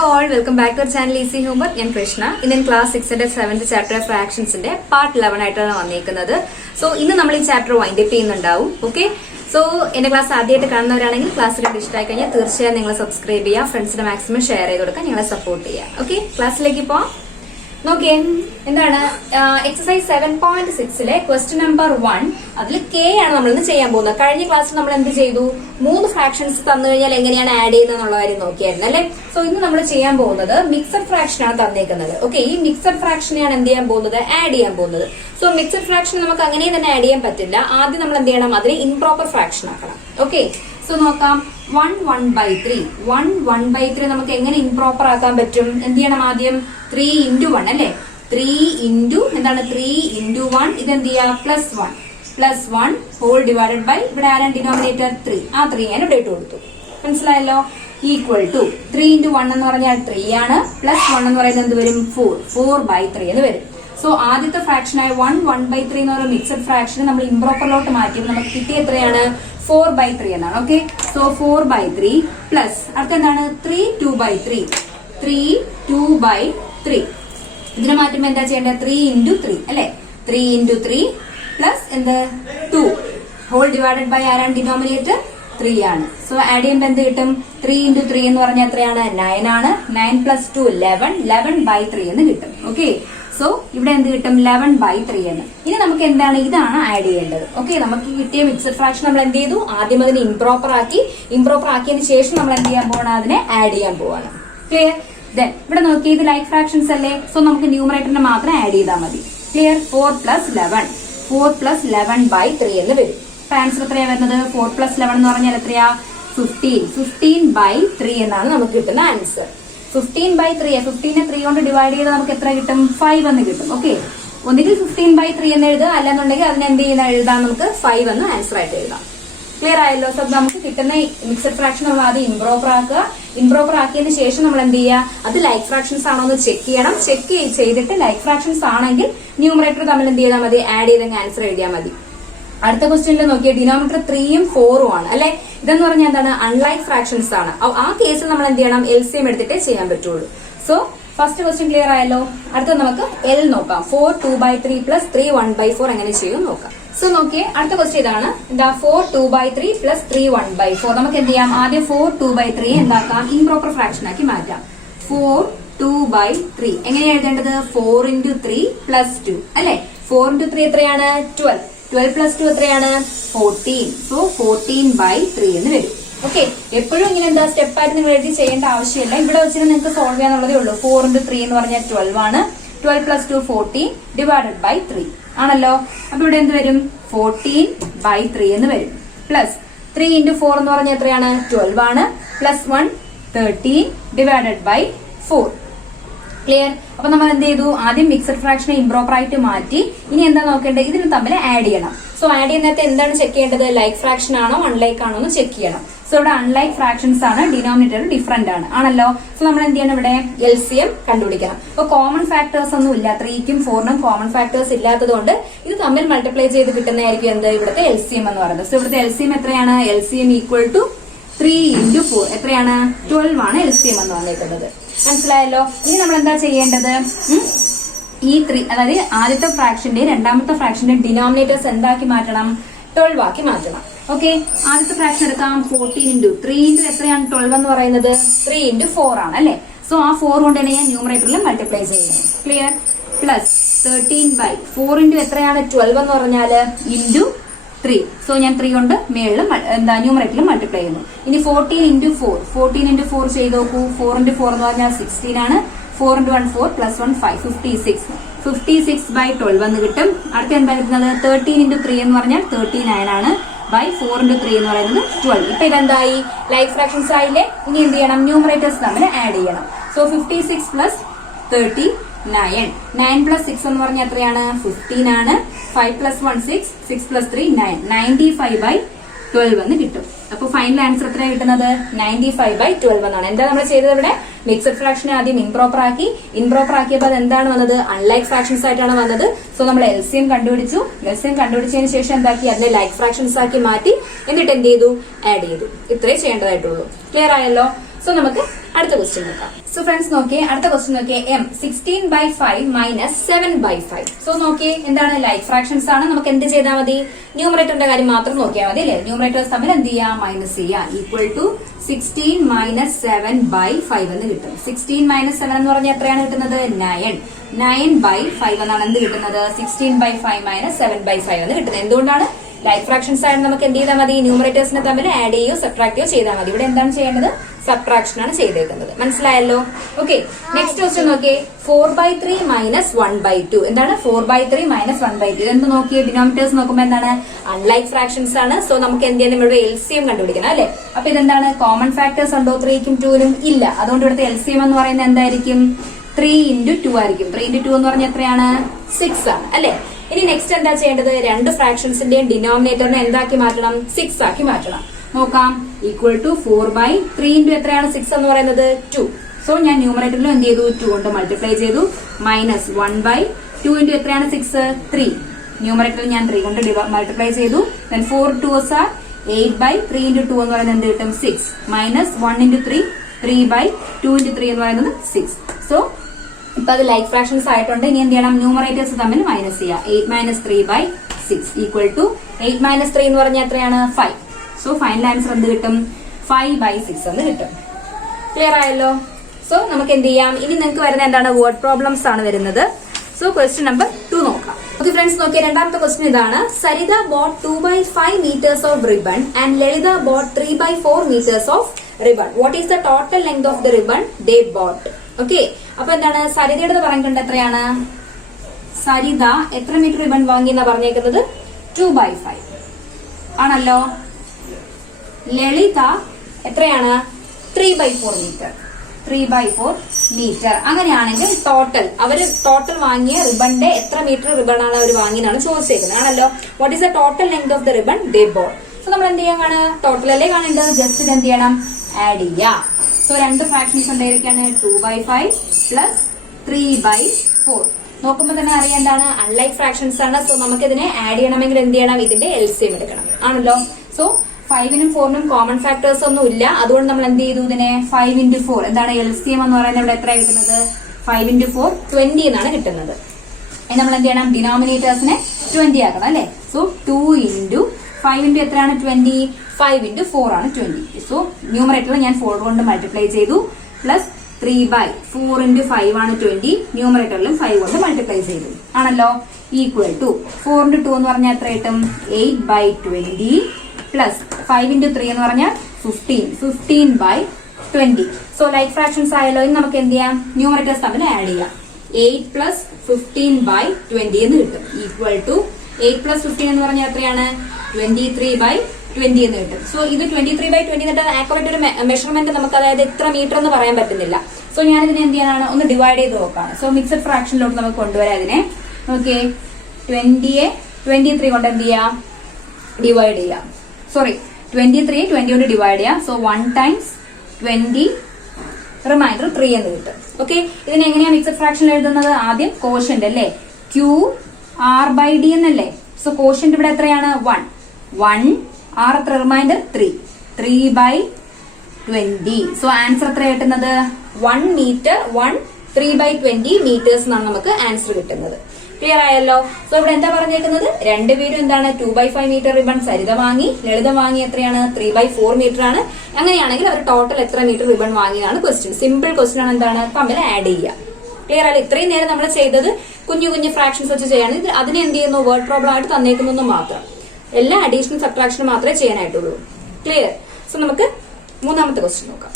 Hello all, welcome back to our channel Easy Homework. I am Krishna. In class 6 and 7th chapter of fractions in part 11 ആയിട്ടാണ് വന്നിരിക്കുന്നത്. So ഇന്ന് നമ്മൾ ഈ chapter wind up ചെയ്യുന്നുണ്ടാവും. Okay, so എന്റെ class ആദ്യമായിട്ട് കാണുന്നവരാണെങ്കിൽ class കണ്ട് ഇഷ്ടമായി കഴിഞ്ഞാൽ തീർച്ചയായും നിങ്ങൾ സബ്സ്ക്രൈബ് ചെയ്യുക, ഫ്രണ്ട്സിന് മാക്സിമം ഷെയർ ചെയ്ത് കൊടുക്കുക, നിങ്ങളെ സപ്പോർട്ട് ചെയ്യുക. ഓക്കെ, ക്ലാസ്സിലേക്ക് പോവാം. നോക്കിയേ, എന്താണ് എക്സസൈസ് 7.6 ക്വസ്റ്റ്യൻ നമ്പർ 1. അതിൽ കെ ആണ് നമ്മൾ ഇന്ന് ചെയ്യാൻ പോകുന്നത്. കഴിഞ്ഞ ക്ലാസ്സിൽ നമ്മൾ എന്ത് ചെയ്തു? 3 ഫ്രാക്ഷൻസ് തന്നു കഴിഞ്ഞാൽ എങ്ങനെയാണ് ആഡ് ചെയ്യുന്നത് എന്നുള്ള കാര്യം നോക്കിയായിരുന്നു അല്ലെ. സോ ഇന്ന് നമ്മൾ ചെയ്യാൻ പോകുന്നത് മിക്സഡ് ഫ്രാക്ഷൻ ആണ് തന്നേക്കുന്നത്. ഓക്കെ, ഈ മിക്സഡ് ഫ്രാക്ഷനെയാണ് എന്ത് ചെയ്യാൻ പോകുന്നത്? ആഡ് ചെയ്യാൻ പോകുന്നത്. സോ മിക്സഡ് ഫ്രാക്ഷൻ നമുക്ക് അങ്ങനെ തന്നെ ആഡ് ചെയ്യാൻ പറ്റില്ല. ആദ്യം നമ്മൾ എന്ത് ചെയ്യണം? അതിന് ഇംപ്രോപ്പർ ഫ്രാക്ഷൻ ആക്കണം. ഓക്കെ, സോ നോക്കാം. 1/3 നമുക്ക് എങ്ങനെ ഇംപ്രോപ്പർ ആക്കാൻ പറ്റും? എന്ത് ചെയ്യണം? ആദ്യം 3 into 1 അല്ലെ. 3 into എന്താണ്? 3 into 1 ഇതെന്ത് ചെയ്യാ? +1 ഹോൾ ഡിവൈഡഡ് ബൈ ഇവിടെ ആരാണ് ഡിനോമിനേറ്റർ? 3. ആ 3 ഞാൻ ഇവിടെ ഇട്ട് കൊടുത്തു. മനസ്സിലായല്ലോ? ഈക്വൽ ടു 3 into 1 എന്ന് പറഞ്ഞാൽ 3 ആണ്, +1 എന്ന് പറയുന്നത് എന്ത് വരും? 4/3 എന്ന് വരും. സോ ആദ്യത്തെ ഫ്രാക്ഷനായ 1/3 എന്ന് പറയുന്ന മിക്സഡ് ഫ്രാക്ഷൻ നമ്മൾ ഇംപ്രോപ്പറിലോട്ട് മാറ്റി നമുക്ക് കിട്ടിയ എത്രയാണ്? 4/3 എന്നാണ്. ഓക്കെ, സോ 4/3 പ്ലസ് അടുത്ത എന്താണ്? 3 2/3 ഇതിനെ മാറ്റുമ്പോ എന്താ ചെയ്യേണ്ടത്? 3 into 3 അല്ലെ. 3 into 3 പ്ലസ് എന്ത്? 2 ഹോൾ ഡിവൈഡഡ് ബൈ ആരാണ് ഡിനോമിനേറ്റർ? 3 ആണ്. സോ ആഡ് ചെയ്യുമ്പോൾ എന്ത് കിട്ടും? 3 into 3 എന്ന് പറഞ്ഞാൽ എത്രയാണ്? 9 ആണ്. 9 + 2 11/3 എന്ന് കിട്ടും. ഓക്കെ, സോ ഇവിടെ എന്ത് കിട്ടും? 11/3 എന്ന്. ഇനി നമുക്ക് എന്താണ്? ഇതാണ് ആഡ് ചെയ്യേണ്ടത്. ഓക്കെ, നമുക്ക് കിട്ടിയ മിക്സഡ് ഫ്രാക്ഷൻ നമ്മൾ എന്ത് ചെയ്തു? ആദ്യം അതിനെ ഇംപ്രോപ്പർ ആക്കിയതിന് ശേഷം നമ്മൾ എന്ത് ചെയ്യാൻ പോകണം? അതിനെ ആഡ് ചെയ്യാൻ പോവാണ്. ക്ലിയർ? ദെൻ ഇവിടെ നോക്കി, ഇത് ലൈക്ക് ഫ്രാക്ഷൻസ് അല്ലേ. സോ നമുക്ക് ന്യൂമറേറ്ററിനെ മാത്രം ആഡ് ചെയ്താൽ മതി. ക്ലിയർ? 4 + 11/3 എന്ന് വരും. അപ്പൊ ആൻസർ എത്രയാ വരുന്നത്? 4 + 11 എന്ന് പറഞ്ഞാൽ എത്രയാ? 15/3 എന്നാണ് നമുക്ക് കിട്ടുന്ന ആൻസർ. 15/3. 15നെ 3 കൊണ്ട് ഡിവൈഡ് ചെയ്ത് നമുക്ക് എത്ര കിട്ടും? 5 എന്ന് കിട്ടും. ഓക്കെ, ഒന്നുകിൽ 15/3 എന്ന് എഴുതുക, അല്ലെന്നുണ്ടെങ്കിൽ അതിന് എന്ത് ചെയ്യുന്ന എഴുതാം? നമുക്ക് 5 എന്ന് ആൻസർ ആയിട്ട് എഴുതാം. ക്ലിയർ ആയല്ലോ? സോ നമുക്ക് കിട്ടുന്ന മിക്സഡ് ഫ്രാക്ഷൻ നമ്മൾ ആദ്യം ഇംപ്രോപ്പർ ആക്കിയതിന് ശേഷം നമ്മൾ എന്ത് ചെയ്യുക? അത് ലൈക്ക് ഫ്രാക്ഷൻസ് ആണോ എന്ന് ചെക്ക് ചെയ്യണം. ചെക്ക് ചെയ്തിട്ട് ലൈക്ക് ഫ്രാക്ഷൻസ് ആണെങ്കിൽ ന്യൂമറേറ്റർ തമ്മിൽ എന്ത് ചെയ്താൽ മതി? ആഡ് ചെയ്തെങ്കിൽ ആൻസർ എഴുതിയാൽ മതി. അടുത്ത ക്വസ്റ്റ്യനിൽ നോക്കിയാൽ ഡിനോമിനേറ്റർ 3ഉം 4ഉം ആണ് അല്ലെ. ഇതെന്ന് പറഞ്ഞാൽ എന്താണ്? അൺലൈക്ക് ഫ്രാക്ഷൻസ് ആണ്. ആ കേസിൽ നമ്മൾ എന്ത് ചെയ്യണം? LCM എടുത്തിട്ടേ ചെയ്യാൻ പറ്റുള്ളൂ. സോ ഫസ്റ്റ് ക്വസ്റ്റ്യൻ ക്ലിയർ ആയല്ലോ. അടുത്ത നമുക്ക് L നോക്കാം. 4 2/3 + 3 1/4 എങ്ങനെ ചെയ്യും നോക്കാം. സോ നോക്കിയേ, അടുത്ത ക്വസ്റ്റ്യൻ ഇതാണ്. എന്താ? 4 2/3 + 3 1/4. നമുക്ക് എന്ത് ചെയ്യാം? ആദ്യം 4 2/3 എന്താക്കാം? ഇംപ്രോപ്പർ ഫ്രാക്ഷൻ ആക്കി മാറ്റാം. 4 2/3 എങ്ങനെയാണ് എഴുതേണ്ടത്? 4 into 3 + 2 അല്ലെ. 4 into 3 എത്രയാണ്? 12 + 2 എത്രയാണ്? 14. സോ 14/3 എന്ന് വരും. ഓക്കെ, എപ്പോഴും ഇങ്ങനെ എന്താ സ്റ്റെപ്പായിട്ട് നിങ്ങൾ എഴുതി ചെയ്യേണ്ട ആവശ്യമില്ല. ഇവിടെ വെച്ചിട്ട് നിങ്ങൾക്ക് സോൾവ് ചെയ്യാന്നുള്ളതേ ഉള്ളൂ. 4 into 3 എന്ന് പറഞ്ഞാൽ 12 ആണ്. 12 + 2 14 ഡിവൈഡഡ് ബൈ 3 ആണല്ലോ. അപ്പൊ ഇവിടെ എന്ത് വരും? 14/3 എന്ന് വരും. പ്ലസ് 3 into 4 എന്ന് പറഞ്ഞാൽ എത്രയാണ്? 12 ആണ്. +1 13 ഡിവൈഡഡ് ബൈ 4. ക്ലിയർ? അപ്പൊ നമ്മൾ എന്ത് ചെയ്തു? ആദ്യം മിക്സഡ് ഫ്രാക്ഷനെ ഇംപ്രോപ്പർ ആയിട്ട് മാറ്റി. ഇനി എന്താ നോക്കേണ്ടത്? ഇതിന് തമ്മിൽ ആഡ് ചെയ്യണം. സോ ആഡ് ചെയ്യുന്നതിനകത്ത് എന്താണ് ചെക്ക് ചെയ്യേണ്ടത്? ലൈക്ക് ഫ്രാക്ഷൻ ആണോ അൺലൈക്ക് ആണോ എന്ന് ചെക്ക് ചെയ്യണം. സോ ഇവിടെ അൺലൈക്ക് ഫ്രാക്ഷൻസ് ആണ്, ഡിനോമിനേറ്റർ ഡിഫറെന്റ് ആണ് ആണല്ലോ. സോ നമ്മൾ എന്ത് ചെയ്യണം? ഇവിടെ LCM കണ്ടുപിടിക്കണം. അപ്പൊ കോമൺ ഫാക്ടേഴ്സ് ഒന്നും ഇല്ല. 3ക്കും 4നും കോമൺ ഫാക്ടേഴ്സ് ഇല്ലാത്തതുകൊണ്ട് ഇത് തമ്മിൽ മൾട്ടിപ്ലൈ ചെയ്ത് കിട്ടുന്നതായിരിക്കും എന്ത്? ഇവിടുത്തെ LCM എന്ന് പറയുന്നത്. സോ ഇവിടുത്തെ LCM എത്രയാണ്? LCM = 3 into 4 എത്രയാണ്? 12 ആണ് LCM എന്ന് വന്നിരിക്കുന്നത്. മനസ്സിലായല്ലോ? ഇനി നമ്മൾ എന്താ ചെയ്യേണ്ടത്? ഈ 3 അതായത് ആദ്യത്തെ ഫ്രാക്ഷന്റെ രണ്ടാമത്തെ ഫ്രാക്ഷന്റെ ഡിനോമിനേറ്റേഴ്സ് എന്താക്കി മാറ്റണം? 12 ആക്കി മാറ്റണം. ഓക്കെ, ആദ്യത്തെ ഫ്രാക്ഷൻ എടുക്കാം. 14 into 3 into എത്രയാണ്? 12 എന്ന് പറയുന്നത് 3 into 4 ആണ് അല്ലെ. സോ ആ 4 കൊണ്ട് തന്നെ ഞാൻ ന്യൂമറേറ്ററിൽ മൾട്ടിപ്ലൈ ചെയ്യുന്നു. ക്ലിയർ? പ്ലസ് 13/4 into എത്രയാണ്? 12 എന്ന് പറഞ്ഞാല് into 3. സോ ഞാൻ 3 കൊണ്ട് മേളിലും എന്താ ന്യൂമറേറ്ററിലും മൾട്ടിപ്ലൈ ചെയ്യുന്നു. ഇനി 14 into 4 ചെയ്ത് നോക്കൂ. 4 into 4 എന്ന് പറഞ്ഞാൽ 16 ആണ്. 4 into 1 4 +1 5 56/12 എന്ന് കിട്ടും. അടുത്ത എന്താ കിട്ടുന്നത്? 13 into 3 എന്ന് പറഞ്ഞാൽ 39 ആണ്. ബൈ 4 into 3 എന്ന് പറയുന്നത് 12. ഇപ്പൊ ഇതെന്തായി? ലൈക്ക് ഫ്രാക്ഷൻസ് ആയില്ലേ. ഇനി എന്ത് ചെയ്യണം? ന്യൂമറേറ്റേഴ്സ് തമ്മിൽ ആഡ് ചെയ്യണം. സോ 56 + 39 9 + 6 എന്ന് പറഞ്ഞാൽ എത്രയാണ്? 15 ആണ്. 5 + 1 6 6 + 3 9 95/12 എന്ന് കിട്ടും. അപ്പൊ ഫൈനൽ ആൻസർ എത്രയാണ് കിട്ടുന്നത്? 95/12 എന്നാണ്. എന്താ നമ്മൾ ചെയ്തത്? ഇവിടെ മിക്സഡ് ഫ്രാക്ഷനെ ആദ്യം ഇംപ്രോപ്പർ ആക്കിയപ്പോൾ അത് എന്താണ് വന്നത്? അൺലൈക്ക് ഫ്രാക്ഷൻസ് ആയിട്ടാണ് വന്നത്. സോ നമ്മൾ LCM കണ്ടുപിടിച്ചു. LCM കണ്ടുപിടിച്ചതിന് ശേഷം എന്താക്കി? അതിനെ ലൈക്ക് ഫ്രാക്ഷൻസ് ആക്കി മാറ്റി. എന്നിട്ട് എന്ത് ചെയ്തു? ആഡ് ചെയ്തു. ഇത്രേ ചെയ്യേണ്ടതായിട്ടുള്ളൂ. ക്ലിയർ ആയല്ലോ? സോ നമുക്ക് അടുത്ത ക്വസ്റ്റ്യൻ നോക്കാം. സോ ഫ്രണ്ട്സ് നോക്കിയേ, അടുത്ത ക്വസ്റ്റ്യൻ നോക്കിയേ. M 16/5 minus 7/5. സോ നോക്കിയേ, എന്താണ് ലൈക്ക് ഫ്രാക്ഷൻസ് ആണ്. നമുക്ക് എന്ത് ചെയ്താൽ മതി? ന്യൂമറേറ്ററിന്റെ കാര്യം മാത്രം നോക്കിയാൽ മതി അല്ലേ? ന്യൂമറേറ്റേഴ്സ് തമ്മിൽ എന്ത് ചെയ്യാം? മൈനസ് ചെയ്യാം. ഈക്വൽ ടു 16 മൈനസ് 7/5 എന്ന് കിട്ടും. 16 മൈനസ് 7 എന്ന് പറഞ്ഞാൽ എത്രയാണ് കിട്ടുന്നത്? 9. 9/5 എന്നാണ് എന്ത് കിട്ടുന്നത്? 16/5 മൈനസ് 7/5 എന്ന് കിട്ടുന്നത്. എന്തുകൊണ്ടാണ്? ലൈക്ക് ഫ്രാക്ഷൻസ് ആയിട്ട് നമുക്ക് എന്ത് ചെയ്താൽ മതി? ന്യൂമറേറ്റേഴ്സിനെ തമ്മിൽ ആഡ് ചെയ്യോ സബ്ട്രാക്ട് ചെയ്താൽ മതി. ഇവിടെ എന്താണ് ചെയ്യേണ്ടത്? സബ്ട്രാക്ഷൻ ആണ് ചെയ്തേക്കുന്നത്. മനസ്സിലായല്ലോ? ഓക്കെ, നെക്സ്റ്റ് ക്വസ്റ്റ്യൻ നോക്കിയേ. 4/3 മൈനസ് 1/2. എന്താണ് 4/3 മൈനസ് 1/2? ഇതെന്ത് നോക്കിയേ? ഡിനോമിനേറ്റേഴ്സ് നോക്കുമ്പോൾ എന്താണ്? അൺലൈക്ക് ഫ്രാക്ഷൻസ് ആണ്. സോ നമുക്ക് എന്ത് ചെയ്യണം? ഇവിടെ LCM കണ്ടുപിടിക്കണം അല്ലെ? അപ്പൊ ഇതെന്താണ്? കോമൺ ഫാക്ടേഴ്സ് ഉണ്ടോ 3ക്കും 2നും? ഇല്ല. അതുകൊണ്ട് ഇവിടുത്തെ LCM എന്ന് പറയുന്നത് എന്തായിരിക്കും? 3 into 2 ആയിരിക്കും. 3 into 2 എന്ന് പറഞ്ഞാൽ എത്രയാണ്? 6 ആണ് അല്ലെ? ഇനി നെക്സ്റ്റ് എന്താ ചെയ്യേണ്ടത്? രണ്ട് ഫ്രാക്ഷൻസിന്റെയും ഡിനോമിനേറ്ററിനെ എന്താക്കി മാറ്റണം? 6 ആക്കി മാറ്റണം. നോക്കാം. ഈക്വൽ ടു 4/3 into എത്രയാണ്? 6 എന്ന് പറയുന്നത് 2. സോ ഞാൻ ന്യൂമറേറ്ററിലും എന്ത് ചെയ്തു? 2 കൊണ്ട് മൾട്ടിപ്ലൈ ചെയ്തു. മൈനസ് 1/2 into എത്രയാണ്? 6 3. ന്യൂമറേറ്ററിൽ ഞാൻ 3 കൊണ്ട് മൾട്ടിപ്ലൈ ചെയ്തു. then 4 2s are 8/3 into 2 എന്ന് പറയുന്നത് എന്ത് കിട്ടും? 6. മൈനസ് 1 into 3 3/2 into 3 എന്ന് പറയുന്നത് 6. സോ ഇപ്പൊ അത് ലൈക്ക് ഫ്രാക്ഷൻസ് ആയിട്ടുണ്ട്. ഇനി എന്ത് ചെയ്യണം? ന്യൂമറേറ്റേഴ്സ് തമ്മിൽ മൈനസ് ചെയ്യാം. 8 മൈനസ് 3/6 ഈക്വൽ ടു 8 മൈനസ് 3 എന്ന് പറഞ്ഞാൽ എത്രയാണ്? 5. സോ ഫൈനൽ ആൻസർ എന്ത് കിട്ടും? 5/6 എന്ന് കിട്ടും. ക്ലിയർ ആയല്ലോ? സോ നമുക്ക് എന്ത് ചെയ്യാം? ഇനി നിങ്ങൾക്ക് വരുന്ന എന്താണ്? വേർഡ് പ്രോബ്ലംസ് ആണ് വരുന്നത്. സോ ക്വസ്റ്റ്യൻ നമ്പർ 2 നോക്കാം. ഓക്കെ ഫ്രണ്ട്സ് നോക്കിയ രണ്ടാമത്തെ ക്വസ്റ്റ്യൻ ഇതാണ്. Saritha boat 2/5 meters of ribbon and Lalitha boat 3/4 meters of ribbon. What is the total length of the ribbon they bought? Okay, അപ്പൊ എന്താണ്? സരിതയുടെ പറഞ്ഞിട്ടുണ്ട് എത്രയാണ്? സരിത എത്ര മീറ്റർ റിബൺ വാങ്ങി എന്നാ പറഞ്ഞേക്കുന്നത്? 2/5 ആണല്ലോ. ലളിത എത്രയാണ്? 3/4 മീറ്റർ. 3/4 മീറ്റർ. അങ്ങനെയാണെങ്കിൽ ടോട്ടൽ വാങ്ങിയ റിബണിന്റെ എത്ര മീറ്റർ റിബൺ ആണ് അവർ വാങ്ങിയെന്നാണ് ചോദിച്ചേക്കുന്നത് ആണല്ലോ. What is the total length of the ribbon they boat? So നമ്മൾ എന്ത് ചെയ്യാനാണ്? ടോട്ടൽ അല്ലേ കാണേണ്ടത്? ജസ്റ്റ് ഇത് എന്ത് ചെയ്യണം? ആഡ് ചെയ്യാം. സോ രണ്ട് ഫ്രാക്ഷൻസ് ഉണ്ടായിരിക്കാണ്. 2/5 പ്ലസ് 3/4. നോക്കുമ്പോൾ തന്നെ അറിയാം എന്താണ്? അൺലൈക്ക് ഫ്രാക്ഷൻസ് ആണ്. സോ നമുക്ക് ഇതിനെ ആഡ് ചെയ്യണമെങ്കിൽ എന്ത് ചെയ്യണം? ഇതിന്റെ LCM എടുക്കണം ആണല്ലോ. സോ 5നും 4നും കോമൺ ഫാക്ടേഴ്സ് ഒന്നും ഇല്ല. അതുകൊണ്ട് നമ്മൾ എന്ത് ചെയ്തു? ഇതിനെ 5 into 4 എന്താണ് LCM എന്ന് പറയുന്നത്? ഇവിടെ എത്ര കിട്ടുന്നത്? 5 into 4 20 എന്നാണ് കിട്ടുന്നത്. നമ്മൾ എന്ത് ചെയ്യണം? ഡിനോമിനേറ്റേഴ്സിനെ 20 ആക്കണം അല്ലെ? സോ 2 into 5 into എത്രയാണ്? 20. 5 into 4 ആണ് 20. സോ ന്യൂമറേറ്ററിൽ ഞാൻ 4 കൊണ്ട് മൾട്ടിപ്ലൈ ചെയ്തു. പ്ലസ് 3/4 into 5 ആണ് 20. ന്യൂമറേറ്ററിലും 5 കൊണ്ട് മൾട്ടിപ്ലൈ ചെയ്തു ആണല്ലോ. ഈക്വൽ ടു 4 into 2 എന്ന് പറഞ്ഞാൽ എത്ര കിട്ടും? 8/20 പ്ലസ് 5 into 3 എന്ന് പറഞ്ഞാൽ 15. 15/20. സോ ലൈക്ക് ഫ്രാക്ഷൻസ് ആയല്ലോ. ഇനി നമുക്ക് എന്ത് ചെയ്യാം? ന്യൂമറേറ്റേഴ്സ് തമ്മിൽ ആഡ് ചെയ്യാം. 8 പ്ലസ് 15/20 എന്ന് കിട്ടും. ഈക്വൽ ടു 8 പ്ലസ് 15 എന്ന് പറഞ്ഞാൽ എത്രയാണ്? 23/20 എന്ന് കിട്ടും. സോ ഇത് 23/20 എന്നിട്ട് ആക്യുറേറ്റ് ഒരു മെഷർമെന്റ് നമുക്ക് അതായത് എത്ര മീറ്റർ എന്ന് പറയാൻ പറ്റുന്നില്ല. സോ ഞാൻ ഇതിനെ എന്ത് ചെയ്യാനാണ്? ഒന്ന് ഡിവൈഡ് ചെയ്ത് നോക്കാണ്. സോ മിക്സഡ് ഫ്രാക്ഷനിലോട്ട് നമുക്ക് കൊണ്ടുവരാം ഇതിനെ. ഓക്കെ, 20യെ 23 കൊണ്ട് എന്ത് ചെയ്യാം? ഡിവൈഡ് ചെയ്യാം. സോറി, 23 20 കൊണ്ട് ഡിവൈഡ് ചെയ്യാം. സോ 1 times 20 റിമൈൻഡർ 3 എന്ന് കിട്ടും. ഓക്കെ, ഇതിനെ എങ്ങനെയാ മിക്സഡ് ഫ്രാക്ഷനിൽ എഴുതുന്നത്? ആദ്യം കോഷ്യന്റ് അല്ലേ? QR/D എന്നല്ലേ? സോ കോഷ്യന്റ് ഇവിടെ എത്രയാണ്? 1 R എത്ര? റിമൈൻഡർ 3/20. സോ ആൻസർ എത്ര കിട്ടുന്നത്? 1 മീറ്റർ 3/20 മീറ്റേഴ്സ് എന്നാണ് നമുക്ക് ആൻസർ കിട്ടുന്നത്. ക്ലിയർ ആയല്ലോ? സോ ഇവിടെ എന്താ പറഞ്ഞേക്കുന്നത്? രണ്ടുപേരും എന്താണ്? 2/5 മീറ്റർ റിബൺ സരിത വാങ്ങി, ലളിത വാങ്ങി എത്രയാണ്? 3/4 മീറ്റർ ആണ്. അങ്ങനെയാണെങ്കിൽ അവർ ടോട്ടൽ എത്ര മീറ്റർ റിബൺ വാങ്ങിയതാണ് ക്വസ്റ്റ്യൻ. സിമ്പിൾ ക്വസ്റ്റ്യൻ ആണ്. എന്താണ്? തമ്മിൽ ആഡ് ചെയ്യുക. ക്ലിയർ ആയാലും ഇത്രയും നേരം നമ്മൾ ചെയ്തത് കുഞ്ഞു ഫ്രാക്ഷൻസ് വെച്ച് ചെയ്യാണ്. അതിനെ എന്ത് ചെയ്യുന്നു? വേർഡ് പ്രോബ്ലം ആയിട്ട് തന്നേക്കുന്നു മാത്രം. എല്ലാ അഡീഷണൽ സബ്ട്രാക്ഷൻ മാത്രമേ ചെയ്യാനായിട്ടുള്ളൂ. ക്ലിയർ? സോ നമുക്ക് മൂന്നാമത്തെ ക്വസ്റ്റ്യൻ നോക്കാം.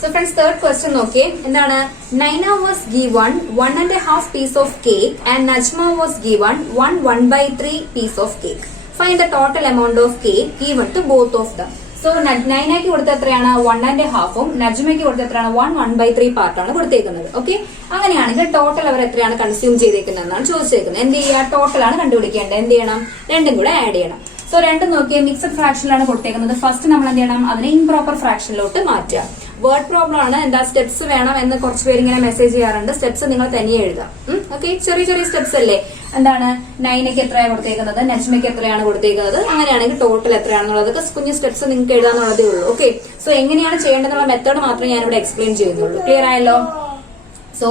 So friends, third question നോക്കിയേ. എന്താണ്? Naina was given 1.5 piece of cake and Najma was given 1/3 piece of cake. Find the total amount of cake given to both of them. So നൈനയ്ക്ക് കൊടുത്ത എത്രയാണ്? 1.5ഉം നജ്മയ്ക്ക് കൊടുത്ത എത്രയാണ്? 1/3 പാർട്ടാണ് കൊടുത്തേക്കുന്നത്. ഓക്കെ, അങ്ങനെയാണെങ്കിൽ ടോട്ടൽ അവർ എത്രയാണ് കൺസ്യൂം ചെയ്തേക്കുന്നതെന്നാണ് ചോദിച്ചേക്കുന്നത്. എന്ത് ചെയ്യുക? ടോട്ടലാണ് കണ്ടുപിടിക്കേണ്ടത്. എന്ത് ചെയ്യണം? രണ്ടും കൂടെ ആഡ് ചെയ്യണം. സോ രണ്ടും നോക്കിയാൽ മിക്സഡ് ഫ്രാക്ഷനിലാണ് കൊടുത്തേക്കുന്നത്. ഫസ്റ്റ് നമ്മൾ എന്ത് ചെയ്യണം? അതിനെ ഇംപ്രോപ്പർ ഫ്രാക്ഷനിലോട്ട് മാറ്റുക. വേർഡ് പ്രോബ്ലം ആണ്, എന്താ സ്റ്റെപ്സ് വേണം എന്ന് കുറച്ച് പേര് ഇങ്ങനെ മെസ്സേജ് ചെയ്യാറുണ്ട്. സ്റ്റെപ്സ് നിങ്ങൾ തനിയെ എഴുതാം. ഓക്കെ, ചെറിയ ചെറിയ സ്റ്റെപ്സ് അല്ലേ. എന്താണ് നൈനയ്ക്ക് എത്രയാണ് കൊടുത്തേക്കുന്നത്, നജ്മയ്ക്ക് എത്രയാണ് കൊടുത്തേക്കുന്നത്, അങ്ങനെയാണെങ്കിൽ ടോട്ടൽ എത്രയാണെന്നുള്ളതൊക്കെ കുഞ്ഞു സ്റ്റെപ്സ് നിങ്ങൾക്ക് എഴുതാന്നുള്ളതേ ഉള്ളൂ. ഓക്കെ, സോ എങ്ങനെയാണ് ചെയ്യേണ്ടതെന്നുള്ള മെത്തേഡ് മാത്രമേ ഞാനിവിടെ എക്സ്പ്ലെയിൻ ചെയ്യുന്നുള്ളൂ. ക്ലിയർ ആയല്ലോ? സോ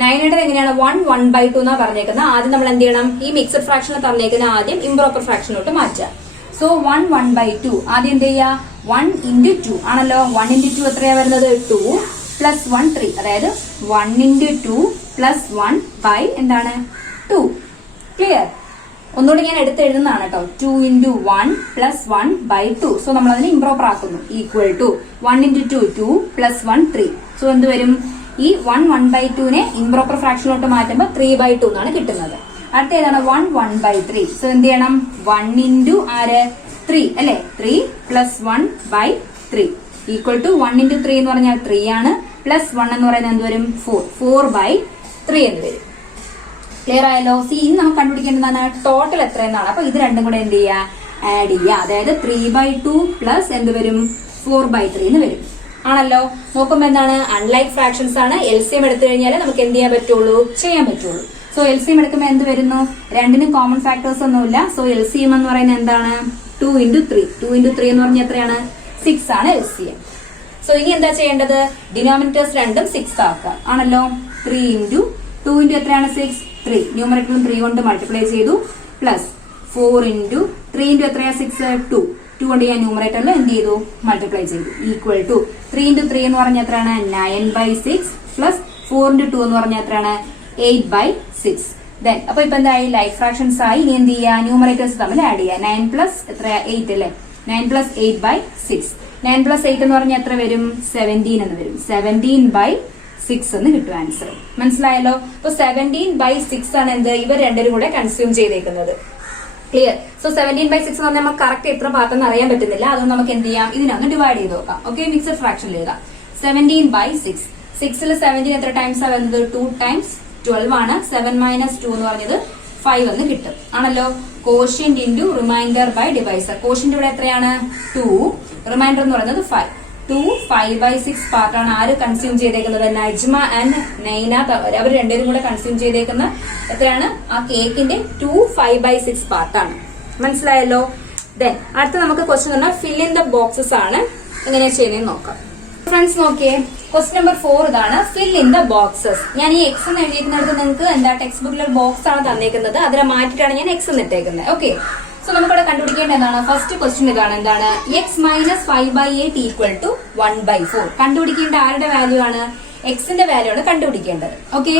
900 എങ്ങനെയാണ് 1/2 എന്നാ പറഞ്ഞേക്കുന്നത്. ആദ്യം നമ്മൾ എന്ത് ചെയ്യണം, ഈ മിക്സഡ് ഫ്രാക്ഷനെ തന്നേക്കുന്ന ആദ്യം ഇംപ്രോപ്പർ ഫ്രാക്ഷനോട്ട് മാറ്റാം. സോ 1/2 ആദ്യം എന്ത് ചെയ്യുക, 1 into 2 ആണല്ലോ. 1 into 2 എത്രയാ വരുന്നത്, 2 plus 1 3. അതായത് 1 into 2 plus 1 by എന്താണ് 2. ക്ലിയർ? ഒന്നുകൂടി ഞാൻ എടുത്ത് എഴുതുന്നതാണ് കേട്ടോ. 2 into 1 plus 1 by 2. സോ നമ്മൾ അതിനെ ഇംപ്രോപ്പർ ആക്കുന്നു. Equal to 1 into 2 2 plus 1 3. So എന്ത് വരും, ഈ 1/2നെ ഇംപ്രോപ്പർ ഫ്രാക്ഷനോട്ട് മാറ്റുമ്പോൾ 3/2 എന്നാണ് കിട്ടുന്നത്. അടുത്ത ഏതാണ് 1/3. സോ എന്ത് ചെയ്യണം, 1 into ആര് 3 അല്ലെ, 3 plus 1 by 3 equal to 1 into 3 എന്ന് പറഞ്ഞാൽ 3 ആണ്, പ്ലസ് 1 എന്ന് പറയുന്നത് എന്ത് വരും, 4/3 എന്ന് വരും. ക്ലിയർ ആയല്ലോ? സി, ഇനി നമുക്ക് കണ്ടുപിടിക്കേണ്ടതാണ് ടോട്ടൽ എത്ര എന്നാണ്. അപ്പൊ ഇത് രണ്ടും കൂടെ എന്ത് ചെയ്യുക, ആഡ് ചെയ്യുക. അതായത് 3/2 പ്ലസ് എന്ത് വരും, 4/3 എന്ന് വരും. ആണല്ലോ? നോക്കുമ്പോ എന്താണ്, അൺലൈക്ക് ഫ്രാക്ഷൻസ് ആണ്. LCM എടുത്തു കഴിഞ്ഞാൽ നമുക്ക് എന്ത് ചെയ്യാൻ പറ്റുള്ളൂ, ചെയ്യാൻ പറ്റുള്ളൂ. സോ LCM എടുക്കുമ്പോൾ എന്ത് വരുന്നു, രണ്ടിനും കോമൺ ഫാക്ടേഴ്സ് ഒന്നുമില്ല. സോ LCM എന്ന് പറയുന്നത് എന്താണ്, 2 into 3. 2 into 3 എന്ന് പറഞ്ഞാൽ എത്രയാണ്, 6 ആണ് LCM. സോ ഇനി എന്താ ചെയ്യേണ്ടത്, ഡിനോമിനേറ്റേഴ്സ് രണ്ടും 6 ആക്കുക. ആണല്ലോ? 3 into 2 into എത്രയാണ് 6, 3. ന്യൂമറേറ്ററും 3 കൊണ്ട് മൾട്ടിപ്ലൈ ചെയ്തു, പ്ലസ് 4 into 3 into എത്രയാ 6, 2. 2 കൊണ്ട് ഞാൻ ന്യൂമറേറ്ററിൽ എന്ത് ചെയ്തു, മൾട്ടിപ്ലൈ ചെയ്തു. ഈക്വൽ ടു 3 into 3 എന്ന് പറഞ്ഞാൽ എത്രയാണ് 9/6 പ്ലസ് 4 into 2 എന്ന് പറഞ്ഞാൽ എത്രയാണ് 8/6. ദെൻ അപ്പൊ ഇപ്പൊ എന്തായി, ലൈക്ക് ഫ്രാക്ഷൻസ് ആയി. ഇനി എന്ത് ചെയ്യുക, ന്യൂമറേറ്റേഴ്സ് തമ്മിൽ ആഡ് ചെയ്യുക. 9 plus എത്രയാ 8 അല്ലേ, 9 plus 8/6. 9 plus 8 എന്ന് പറഞ്ഞാൽ എത്ര വരും, 17 എന്ന് വരും. 17/6 എന്ന് കിട്ടും ആൻസർ. മനസ്സിലായല്ലോ? അപ്പൊ 17/6 ആണ് എന്ത്, ഇവർ രണ്ടുപേരും കൂടെ കൺസ്യൂം ചെയ്തേക്കുന്നത്. ക്ലിയർ? സോ 17/6 എന്ന് പറഞ്ഞാൽ നമുക്ക് കറക്റ്റ് എത്ര പാർട്ടെന്ന് അറിയാൻ പറ്റുന്നില്ല. അതുകൊണ്ട് നമുക്ക് എന്ത് ചെയ്യാം, ഇതിനൊന്ന് ഡിവൈഡ് ചെയ്ത് നോക്കാം. ഓക്കെ, മിക്സഡ് ഫ്രാക്ഷനിൽ എഴുതാം. 17/6. 6ൽ 17 എത്ര ടൈംസ് ആ വരുന്നത്, 2 times 12 ആണ്. 7 minus 2 എന്ന് പറഞ്ഞത് 5 എന്ന് കിട്ടും. ആണല്ലോ? Quotient into remainder by divisor. Quotient ഇവിടെ എത്രയാണ് 2, റിമൈൻഡർ എന്ന് പറയുന്നത് 5. 2 5/6 പാർട്ടാണ് ആര് കൺസ്യൂം ചെയ്തേക്കുന്നത്, നജ്മ ആൻഡ് നൈന. അവർ രണ്ടുപേരും കൂടെ കൺസ്യൂം ചെയ്തേക്കുന്ന എത്രയാണ്, ആ കേക്കിന്റെ 2 5/6 പാർട്ടാണ്. മനസ്സിലായല്ലോ? ദെൻ അടുത്ത നമുക്ക് ക്വസ്റ്റ്യൻ പറഞ്ഞാൽ ഫിൽ ഇൻ ദ ബോക്സസ് ആണ്. എങ്ങനെയാ ചെയ്യുന്നതെന്ന് നോക്കാം. ഫ്രണ്ട്സ് നോക്കിയേ, ക്വസ്റ്റ്യൻ നമ്പർ 4 ഇതാണ്, ഫിൽ ഇൻ ദ ബോക്സസ്. ഞാൻ ഈ എക്സ് എന്ന് എഴുതിയിരിക്കുന്നത് നിങ്ങൾക്ക് എന്താ ടെക്സ്റ്റ് ബുക്കിൽ ഒരു ബോക്സ് ആണ് തന്നേക്കുന്നത്, അതിനെ മാറ്റിയിട്ടാണ് ഞാൻ എക്സ് എന്ന് ഇട്ടേക്കുന്നത്. ഓക്കെ, സോ നമുക്കിവിടെ കണ്ടുപിടിക്കേണ്ട എന്താണ്, ഫസ്റ്റ് ക്വസ്റ്റ്യൻ ഇതാണ്, എന്താണ് എക്സ് മൈനസ് 5/8 ഈക്വൽ ടു 1/4. കണ്ടുപിടിക്കേണ്ട ആരുടെ വാല്യൂ ആണ്, എക്സിന്റെ വാല്യൂ ആണ് കണ്ടുപിടിക്കേണ്ടത്. ഓക്കെ,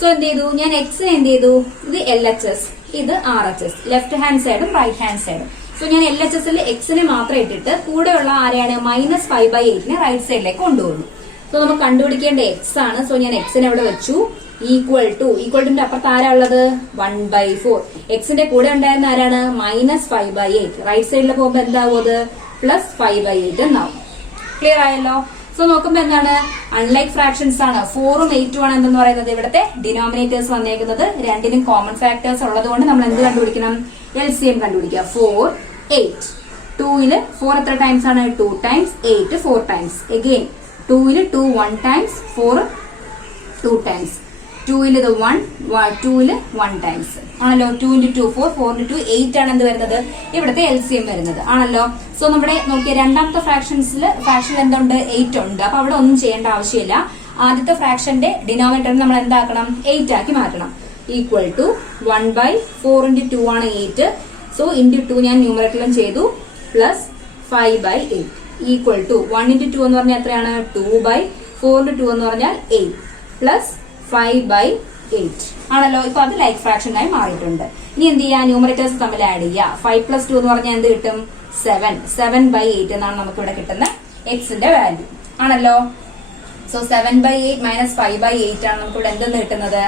സോ എന്ത് ചെയ്തു, ഞാൻ എക്സിന് എന്ത് ചെയ്തു, ഇത് LHS, ഇത് RHS, ലെഫ്റ്റ് ഹാൻഡ് സൈഡും റൈറ്റ് ഹാൻഡ് സൈഡും. സോ ഞാൻ LHSൽ എക്സിനെ മാത്രം ഇട്ടിട്ട് കൂടെയുള്ള ആരെയാണ് മൈനസ് 5/8നെ റൈറ്റ് സൈഡിലേക്ക് കൊണ്ടുപോകുന്നു. സോ നമുക്ക് കണ്ടുപിടിക്കേണ്ട എക്സ് ആണ്. സോ ഞാൻ എക്സിനെ അവിടെ വെച്ചു. ഈക്വൽ ടുന്റെ അപ്പുറത്ത് ആരാ ഉള്ളത്, 1/4. എക്സിന്റെ കൂടെ ഉണ്ടായിരുന്ന ആരാണ്, മൈനസ് 5/8. റൈറ്റ് സൈഡിൽ പോകുമ്പോ എന്താവും, അത് പ്ലസ് 5/8 എന്നാവും. ക്ലിയർ ആയല്ലോ? സോ നോക്കുമ്പോ എന്താണ്, അൺലൈക്ക് ഫ്രാക്ഷൻസ് ആണ്. 4ഉം 8ഉം ആണ് എന്തെന്ന് പറയുന്നത് ഇവിടുത്തെ ഡിനോമിനേറ്റേഴ്സ് വന്നേക്കുന്നത്. രണ്ടിനും കോമൺ ഫാക്ടേഴ്സ് ഉള്ളതുകൊണ്ട് നമ്മൾ എന്ത് കണ്ടുപിടിക്കണം, LCM കണ്ടുപിടിക്കുക. 4 8. 2ല് 4 എത്ര ടൈംസ് ആണ്, 2 times, 8 4 times. അഗെയിൻ 2ല് 2 1 times, 4 2 times. 2ല് ഇത് 1, 2ല് 1 times ആണല്ലോ. 2 into 2 4, 4 into 2 8 ആണ് എന്ത് വരുന്നത്, ഇവിടുത്തെ LCM വരുന്നത്. ആണല്ലോ? സോ നമ്മുടെ നോക്കിയ രണ്ടാമത്തെ ഫ്രാക്ഷനിൽ എന്തുണ്ട്, 8 ഉണ്ട്. അപ്പൊ അവിടെ ഒന്നും ചെയ്യേണ്ട ആവശ്യമില്ല. ആദ്യത്തെ ഫ്രാക്ഷന്റെ ഡിനോമിനേറ്റർ നമ്മൾ എന്താക്കണം, 8 ആക്കി മാറ്റണം. ഈക്വൽ ടു 1/4 into 2 ആണ് 8. സോ ഇൻറ്റു 2 ഞാൻ ന്യൂമറേറ്ററിലും ചെയ്തു, പ്ലസ് 5/8 ഈക്വൽ ടു 1 into 2 എന്ന് പറഞ്ഞാൽ എത്രയാണ്, 2/4 into 2 എന്ന് പറഞ്ഞാൽ 8 പ്ലസ് 5/8 ആണല്ലോ. ഇപ്പൊ അത് ലൈക്ക് ഫ്രാക്ഷൻ ആയി മാറിയിട്ടുണ്ട്. ഇനി എന്ത് ചെയ്യാ, ന്യൂമറേറ്റേഴ്സ് തമ്മിൽ ആഡ് ചെയ്യുക. 5 plus 2 എന്ന് പറഞ്ഞാൽ എന്ത് കിട്ടും, 7. 7/8 എന്നാണ് നമുക്ക് ഇവിടെ കിട്ടുന്ന എക്സിന്റെ വാല്യൂ. ആണല്ലോ? സോ 7/8 മൈനസ് 5/8 ആണ് നമുക്ക് ഇവിടെ എന്തെന്ന് കിട്ടുന്നത്,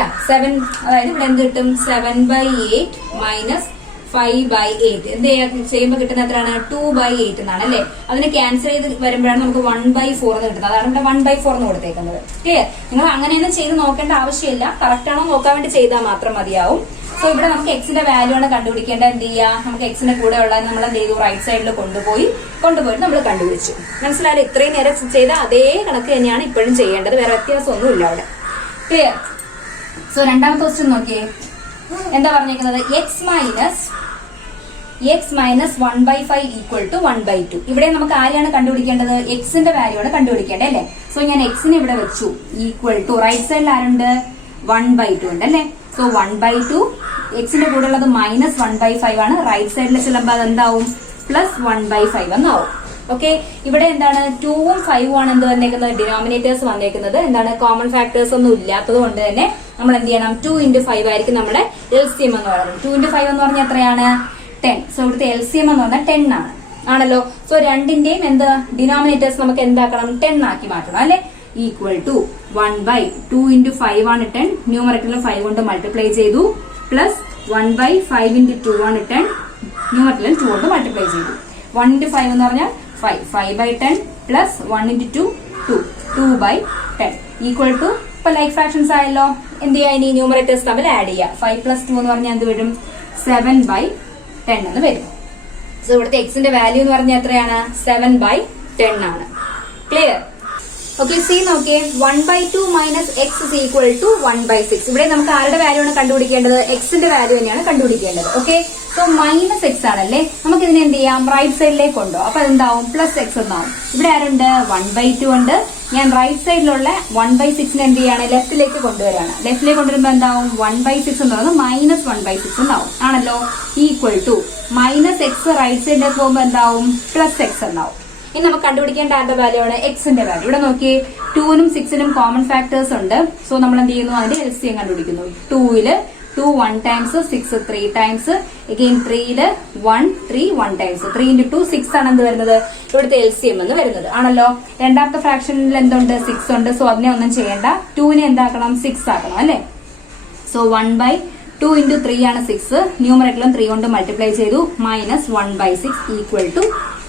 7. അതായത് ഇവിടെ എന്ത് കിട്ടും, 7/8 മൈനസ് 5/8 എന്ത് ചെയ്യുമ്പോൾ കിട്ടുന്ന എത്രയാണ്, 2/8 എന്നാണ് അല്ലെ. അതിന് ക്യാൻസൽ ചെയ്ത് വരുമ്പോഴാണ് നമുക്ക് 1/4 എന്ന് കിട്ടുന്നത്. അതാണ് ഇവിടെ 1/4 എന്ന് കൊടുത്തേക്കുന്നത്. ക്ലിയർ? നിങ്ങൾ അങ്ങനെയൊന്നും ചെയ്ത് നോക്കേണ്ട ആവശ്യമില്ല. കറക്റ്റ് ആണോ നോക്കാൻ വേണ്ടി ചെയ്താൽ മാത്രം മതിയാവും. സോ സോ ഇവിടെ നമുക്ക് എക്സിന്റെ വാല്യൂ ആണ് കണ്ടുപിടിക്കേണ്ടത്. എന്ത് ചെയ്യുക, നമുക്ക് എക്സിന്റെ കൂടെ ഉള്ള നമ്മൾ എന്ത് ചെയ്തു, റൈറ്റ് സൈഡിൽ കൊണ്ടുപോയിട്ട് നമ്മൾ കണ്ടുപിടിച്ചു. മനസ്സിലായാലും ഇത്രയും നേരം ചെയ്ത അതേ കണക്ക് തന്നെയാണ് ഇപ്പോഴും ചെയ്യേണ്ടത്, വേറെ വ്യത്യാസമൊന്നുമില്ല അവിടെ. ക്ലിയർ? സോ രണ്ടാമത്തെ ക്വസ്റ്റ്യൻ നോക്കിയേ, എന്താ പറഞ്ഞേക്കുന്നത്, എക്സ് മൈനസ് 1/5 ഈക്വൽ ടു 1/2. ഇവിടെ നമുക്ക് ആരെയാണ് കണ്ടുപിടിക്കേണ്ടത്, എക്സിന്റെ വാല്യൂ ആണ് കണ്ടുപിടിക്കേണ്ടത് അല്ലേ. സോ ഞാൻ എക്സിനെ ഇവിടെ വെച്ചു, ഈക്വൽ ടു റൈറ്റ് സൈഡിൽ ആരുണ്ട്, 1/2 ഉണ്ട് അല്ലേ. സോ 1/2 എക്സിന്റെ കൂടെ ഉള്ളത് മൈനസ് 1/5 ആണ്. റൈറ്റ് സൈഡിൽ ചെല്ലുമ്പോൾ അത് എന്താവും, പ്ലസ് 1/5 എന്നാവും. ഓക്കെ, ഇവിടെ എന്താണ് 2ഉം 5ഉം ആണ് എന്ത് വന്നേക്കുന്നത്, ഡിനോമിനേറ്റേഴ്സ് വന്നേക്കുന്നത്. എന്താണ്, കോമൺ ഫാക്ടേഴ്സ് ഒന്നും ഇല്ലാത്തത് കൊണ്ട് തന്നെ നമ്മൾ എന്ത് ചെയ്യണം, 2 × 5 ആയിരിക്കും നമ്മുടെ LCM എന്ന് പറയുന്നത്. 2 × 5 എന്ന് പറഞ്ഞാൽ എത്രയാണ്, 10. സോ ഇവിടുത്തെ LCM എന്ന് പറഞ്ഞാൽ 10 ആണ്, ആണല്ലോ. സോ രണ്ടിന്റെയും എന്ത് ഡിനോമിനേറ്റേഴ്സ് നമുക്ക് എന്താക്കണം, 10 ആക്കി മാറ്റണം അല്ലെ. ഈക്വൽ ടു 1/2 × 5 ആണ് 10, ന്യൂമറേറ്ററിൽ 5 കൊണ്ട് മൾട്ടിപ്ലൈ ചെയ്തു, പ്ലസ് 1/5 × 2 ആണ് 10, ന്യൂമറേറ്ററിൽ 2 കൊണ്ട് മൾട്ടിപ്ലൈ ചെയ്തു. 1 × 5 എന്ന് പറഞ്ഞാൽ 5/10 പ്ലസ് 1 × 2 2/10 ഈക്വൽ ടു. ഇപ്പൊ ലൈക്ക് ഫ്രാക്ഷൻസ് ആയല്ലോ. എന്ത് ചെയ്യാ, ഇനി ന്യൂമറേറ്റേഴ്സ് തമ്മിൽ ആഡ് ചെയ്യുക. 5 + 2 എന്ന് പറഞ്ഞാൽ എന്ത് വരും, 7/10 എന്ന് വരും. സോ ഇവിടുത്തെ എക്സിന്റെ വാല്യൂ എന്ന് പറഞ്ഞാൽ എത്രയാണ്, 7/10 ആണ്. ക്ലിയർ? ഓക്കെ, സി നോക്കിയേ, 1/2 minus X is equal to 1/6. ഇവിടെ നമുക്ക് ആരുടെ വാല്യൂ ആണ് കണ്ടുപിടിക്കേണ്ടത്, എക്സിന്റെ വാല്യൂ തന്നെയാണ് കണ്ടുപിടിക്കേണ്ടത്. ഓക്കെ, സോ മൈനസ് എക്സ് ആണല്ലേ, നമുക്ക് ഇതിനെ എന്ത് ചെയ്യാം, റൈറ്റ് സൈഡിലേക്ക് കൊണ്ടോ. അപ്പൊ എന്താവും, പ്ലസ് എക്സ് എന്നാവും. ഇവിടെ ആരുണ്ട്, 1/2 ഉണ്ട്. ഞാൻ റൈറ്റ് സൈഡിലുള്ള 1/6 എന്ത് ചെയ്യാണ്, ലെഫ്റ്റിലേക്ക് കൊണ്ടുവരാണ്. ലെഫ്റ്റിലേക്ക് കൊണ്ടുവരുമ്പോൾ എന്താവും, 1/6 എന്ന് പറയുന്നത് മൈനസ് 1/6 എന്നാവും, ആണല്ലോ. Equal to minus X right സൈഡിലേക്ക് പോകുമ്പോൾ എന്താവും, പ്ലസ് എക്സ് എന്നാവും. ഇനി നമുക്ക് കണ്ടുപിടിക്കേണ്ട ആരുടെ വാല്യൂ ആണ്, എക്സിന്റെ വാല്യൂ. ഇവിടെ നോക്കി, 2നും 6നും കോമൺ ഫാക്ടേഴ്സ് ഉണ്ട്. സോ നമ്മൾ എന്ത് ചെയ്യുന്നു, അതിന്റെ LCM കണ്ടുപിടിക്കുന്നു. 2ല് 2 1 ടൈംസ്, 6 3 ടൈംസ്, അഗെയിൻ 3ല് 1 3 1 ടൈംസ്. 3 × 2 6 ആണ് എന്ത് വരുന്നത്, ഇവിടുത്തെ LCM എന്ന് വരുന്നത്, ആണല്ലോ. രണ്ടാമത്തെ ഫ്രാക്ഷനിൽ എന്തുണ്ട്, 6 ഉണ്ട്. സോ അതിനെ ഒന്നും ചെയ്യണ്ട, 2നെ എന്താക്കണം, 6 ആക്കണം അല്ലെ. സോ 1/2 × 3 ആണ് 6, ന്യൂമറേറ്ററിലും 3 കൊണ്ട് മൾട്ടിപ്ലൈ ചെയ്തു, മൈനസ് 1/6 ഈക്വൽ ടു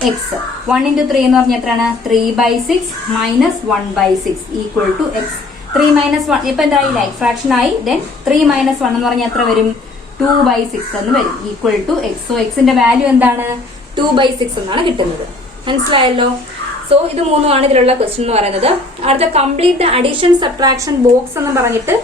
എക്സ്. 1 × 3 എന്ന് പറഞ്ഞാൽ എത്രയാണ്, 3/6 മൈനസ് 1/6 ഈക്വൽ ടു എക്സ്. 3 - 1 ഇപ്പൊ എന്തായി, ലൈക്ക് ഫ്രാക്ഷൻ ആയി. ദെൻ 3 - 1 എന്ന് പറഞ്ഞാൽ എത്ര വരും, 2/6 എന്ന് വരും, ഈക്വൽ ടു എക്സ്. സോ എക്സിന്റെ വാല്യൂ എന്താണ്, 2/6 എന്നാണ് കിട്ടുന്നത്. മനസ്സിലായല്ലോ. സോ ഇത് മൂന്നുമാണ് ഇതിലുള്ള ക്വസ്റ്റ്യൻ എന്ന് പറയുന്നത്. അടുത്ത complete the addition subtraction box എന്ന് പറഞ്ഞിട്ട്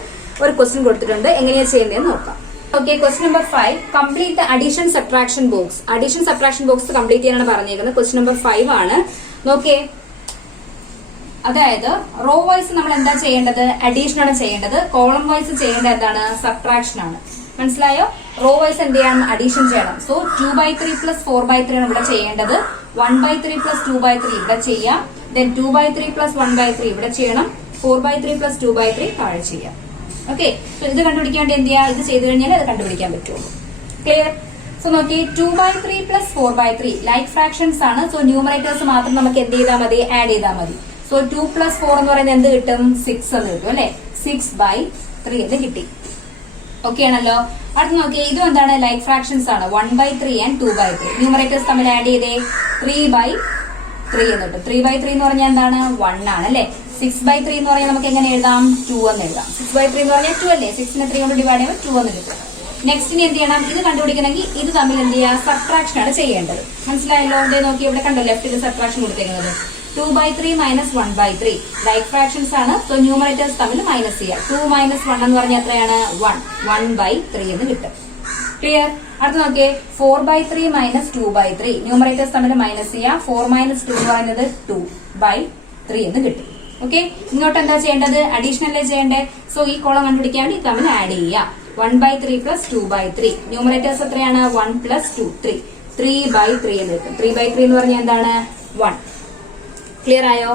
ഒരു ക്വസ്റ്റ്യൻ കൊടുത്തിട്ടുണ്ട്, എങ്ങനെയാണ് ചെയ്യുന്നതെന്ന് നോക്കാം. Okay, question number 5, complete the addition subtraction box. Addition subtraction box complete ചെയ്യാനാണ് പറഞ്ഞേക്കുന്നത്. ക്വസ്റ്റ്യൻ നമ്പർ 5 ആണ്. നോക്കിയേ, അതായത് റോ വൈസ് നമ്മൾ എന്താ ചെയ്യേണ്ടത്, അഡീഷൻ ആണ് ചെയ്യേണ്ടത്. കോളം വൈസ് ചെയ്യേണ്ടത് എന്താണ്, സബ്ട്രാക്ഷൻ ആണ്. മനസ്സിലായോ? റോ വൈസ് എന്ത് ചെയ്യണം, അഡീഷൻ ചെയ്യണം. സോ 2/3 + 4/3 ആണ് ഇവിടെ ചെയ്യേണ്ടത്. 1/3 + 2/3 ഇവിടെ ചെയ്യാം. ദെൻ 2/3 + 1/3 ഇവിടെ ചെയ്യണം. 4/3 + 2/3 താഴെ ചെയ്യാം. ഓക്കെ, സോ ഇത് കണ്ടുപിടിക്കാണ്ട് എന്ത് ചെയ്യാം, ഇത് ചെയ്ത് കഴിഞ്ഞാൽ അത് കണ്ടുപിടിക്കാൻ പറ്റുള്ളൂ. ക്ലിയർ? സോ നോക്കി, 2/3 + 4/3 ലൈക്ക് ഫ്രാക്ഷൻസ് ആണ്. സോ ന്യൂമറേറ്റേഴ്സ് മാത്രം നമുക്ക് എന്ത് ചെയ്താൽ മതി, ആഡ് ചെയ്താൽ മതി. സോ 2 + 4 എന്ന് പറയുന്നത് എന്ത് കിട്ടും, 6 എന്ന് കിട്ടും അല്ലെ. 6/3 എന്ന് കിട്ടി. ഓക്കെ ആണല്ലോ. അടുത്ത് നോക്കിയേ, ഇതും എന്താണ്, ലൈക്ക് ഫ്രാക്ഷൻസ് ആണ്. 1/3 and 2/3 ന്യൂമറേറ്റേഴ്സ് തമ്മിൽ ആഡ് ചെയ്തേ, 3/3 എന്ന് കിട്ടും. 3/3 എന്ന് പറഞ്ഞാൽ എന്താണ്, 1 ആണ് അല്ലെ. 6/3 എന്ന് പറഞ്ഞാൽ നമുക്ക് എങ്ങനെ എഴുതാം, 2 എന്ന് എഴുതാം. 6/3 എന്ന് പറഞ്ഞാൽ 2 അല്ലേ, 6നെ 3 കൊണ്ട് ഡിവൈഡ് ചെയ്യുമ്പോൾ 2 എന്ന് കിട്ടും. നെക്സ്റ്റ് ഇനി എന്ത് ചെയ്യണം, ഇത് കണ്ടുപിടിക്കണമെങ്കിൽ ഇത് തമ്മിൽ എന്ത് ചെയ്യുക, സബ്ട്രാക്ഷൻ ആണ് ചെയ്യേണ്ടത്. മനസ്സിലായല്ലോ. ഇതേ നോക്കി, ഇവിടെ കണ്ടോ ലെഫ്റ്റിൽ സബ്ട്രാക്ഷൻ കൊടുത്തേക്കുന്നത്. 2/3 - 1/3 ലൈക്ക് ഫ്രാക്ഷൻസ് ആണ്. സോ ന്യൂമറേറ്റേഴ്സ് തമ്മിൽ മൈനസ് ചെയ്യാം. 2 - 1 എന്ന് പറഞ്ഞാൽ എത്രയാണ്, 1/3 എന്ന് കിട്ടും. ക്ലിയർ? അടുത്ത് നോക്കിയേ, 4/3 - 2/3 ന്യൂമറേറ്റേഴ്സ് തമ്മിൽ മൈനസ് ചെയ്യാം. 4 - 2 എന്ന് പറയുന്നത് 2/3 എന്ന് കിട്ടും. ഓക്കെ, ഇങ്ങോട്ട് എന്താ ചെയ്യേണ്ടത്, അഡീഷണലേ ചെയ്യേണ്ടത്. സോ ഈ കോളം കണ്ടുപിടിക്കാൻ വേണ്ടി തമ്മിൽ ആഡ് ചെയ്യാം. 1/3 + 2/3 ന്യൂമറേറ്റേഴ്സ് എത്രയാണ്, 1 + 2 3 3/3 എന്ന് കിട്ടും. 3/3 എന്ന് പറഞ്ഞാൽ എന്താണ്, 1. ക്ലിയർ ആയോ?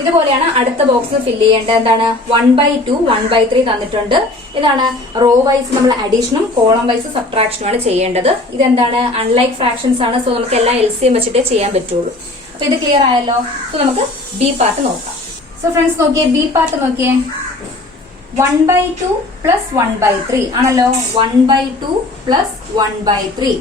ഇതുപോലെയാണ് അടുത്ത ബോക്സ് ഫില്ല് ചെയ്യേണ്ടത്. എന്താണ്, 1/2 1/3 തന്നിട്ടുണ്ട്. ഇതാണ് റോ വൈസ് നമ്മൾ അഡീഷനും കോളം വൈസ് സബ്ട്രാക്ഷനുമാണ് ചെയ്യേണ്ടത്. ഇതെന്താണ്, അൺലൈക്ക് ഫ്രാക്ഷൻസ് ആണ്. സോ നമുക്ക് എല്ലാ LCM വെച്ചിട്ടേ ചെയ്യാൻ പറ്റുള്ളൂ. അപ്പൊ ഇത് ക്ലിയർ ആയല്ലോ. സോ നമുക്ക് ബി പാർട്ട് നോക്കാം. സോ ഫ്രണ്ട്സ് നോക്കിയേ, ബി പാർട്ട് നോക്കിയേ, 1/2 + 1/3 ആണല്ലോ. 1/2 + 1/3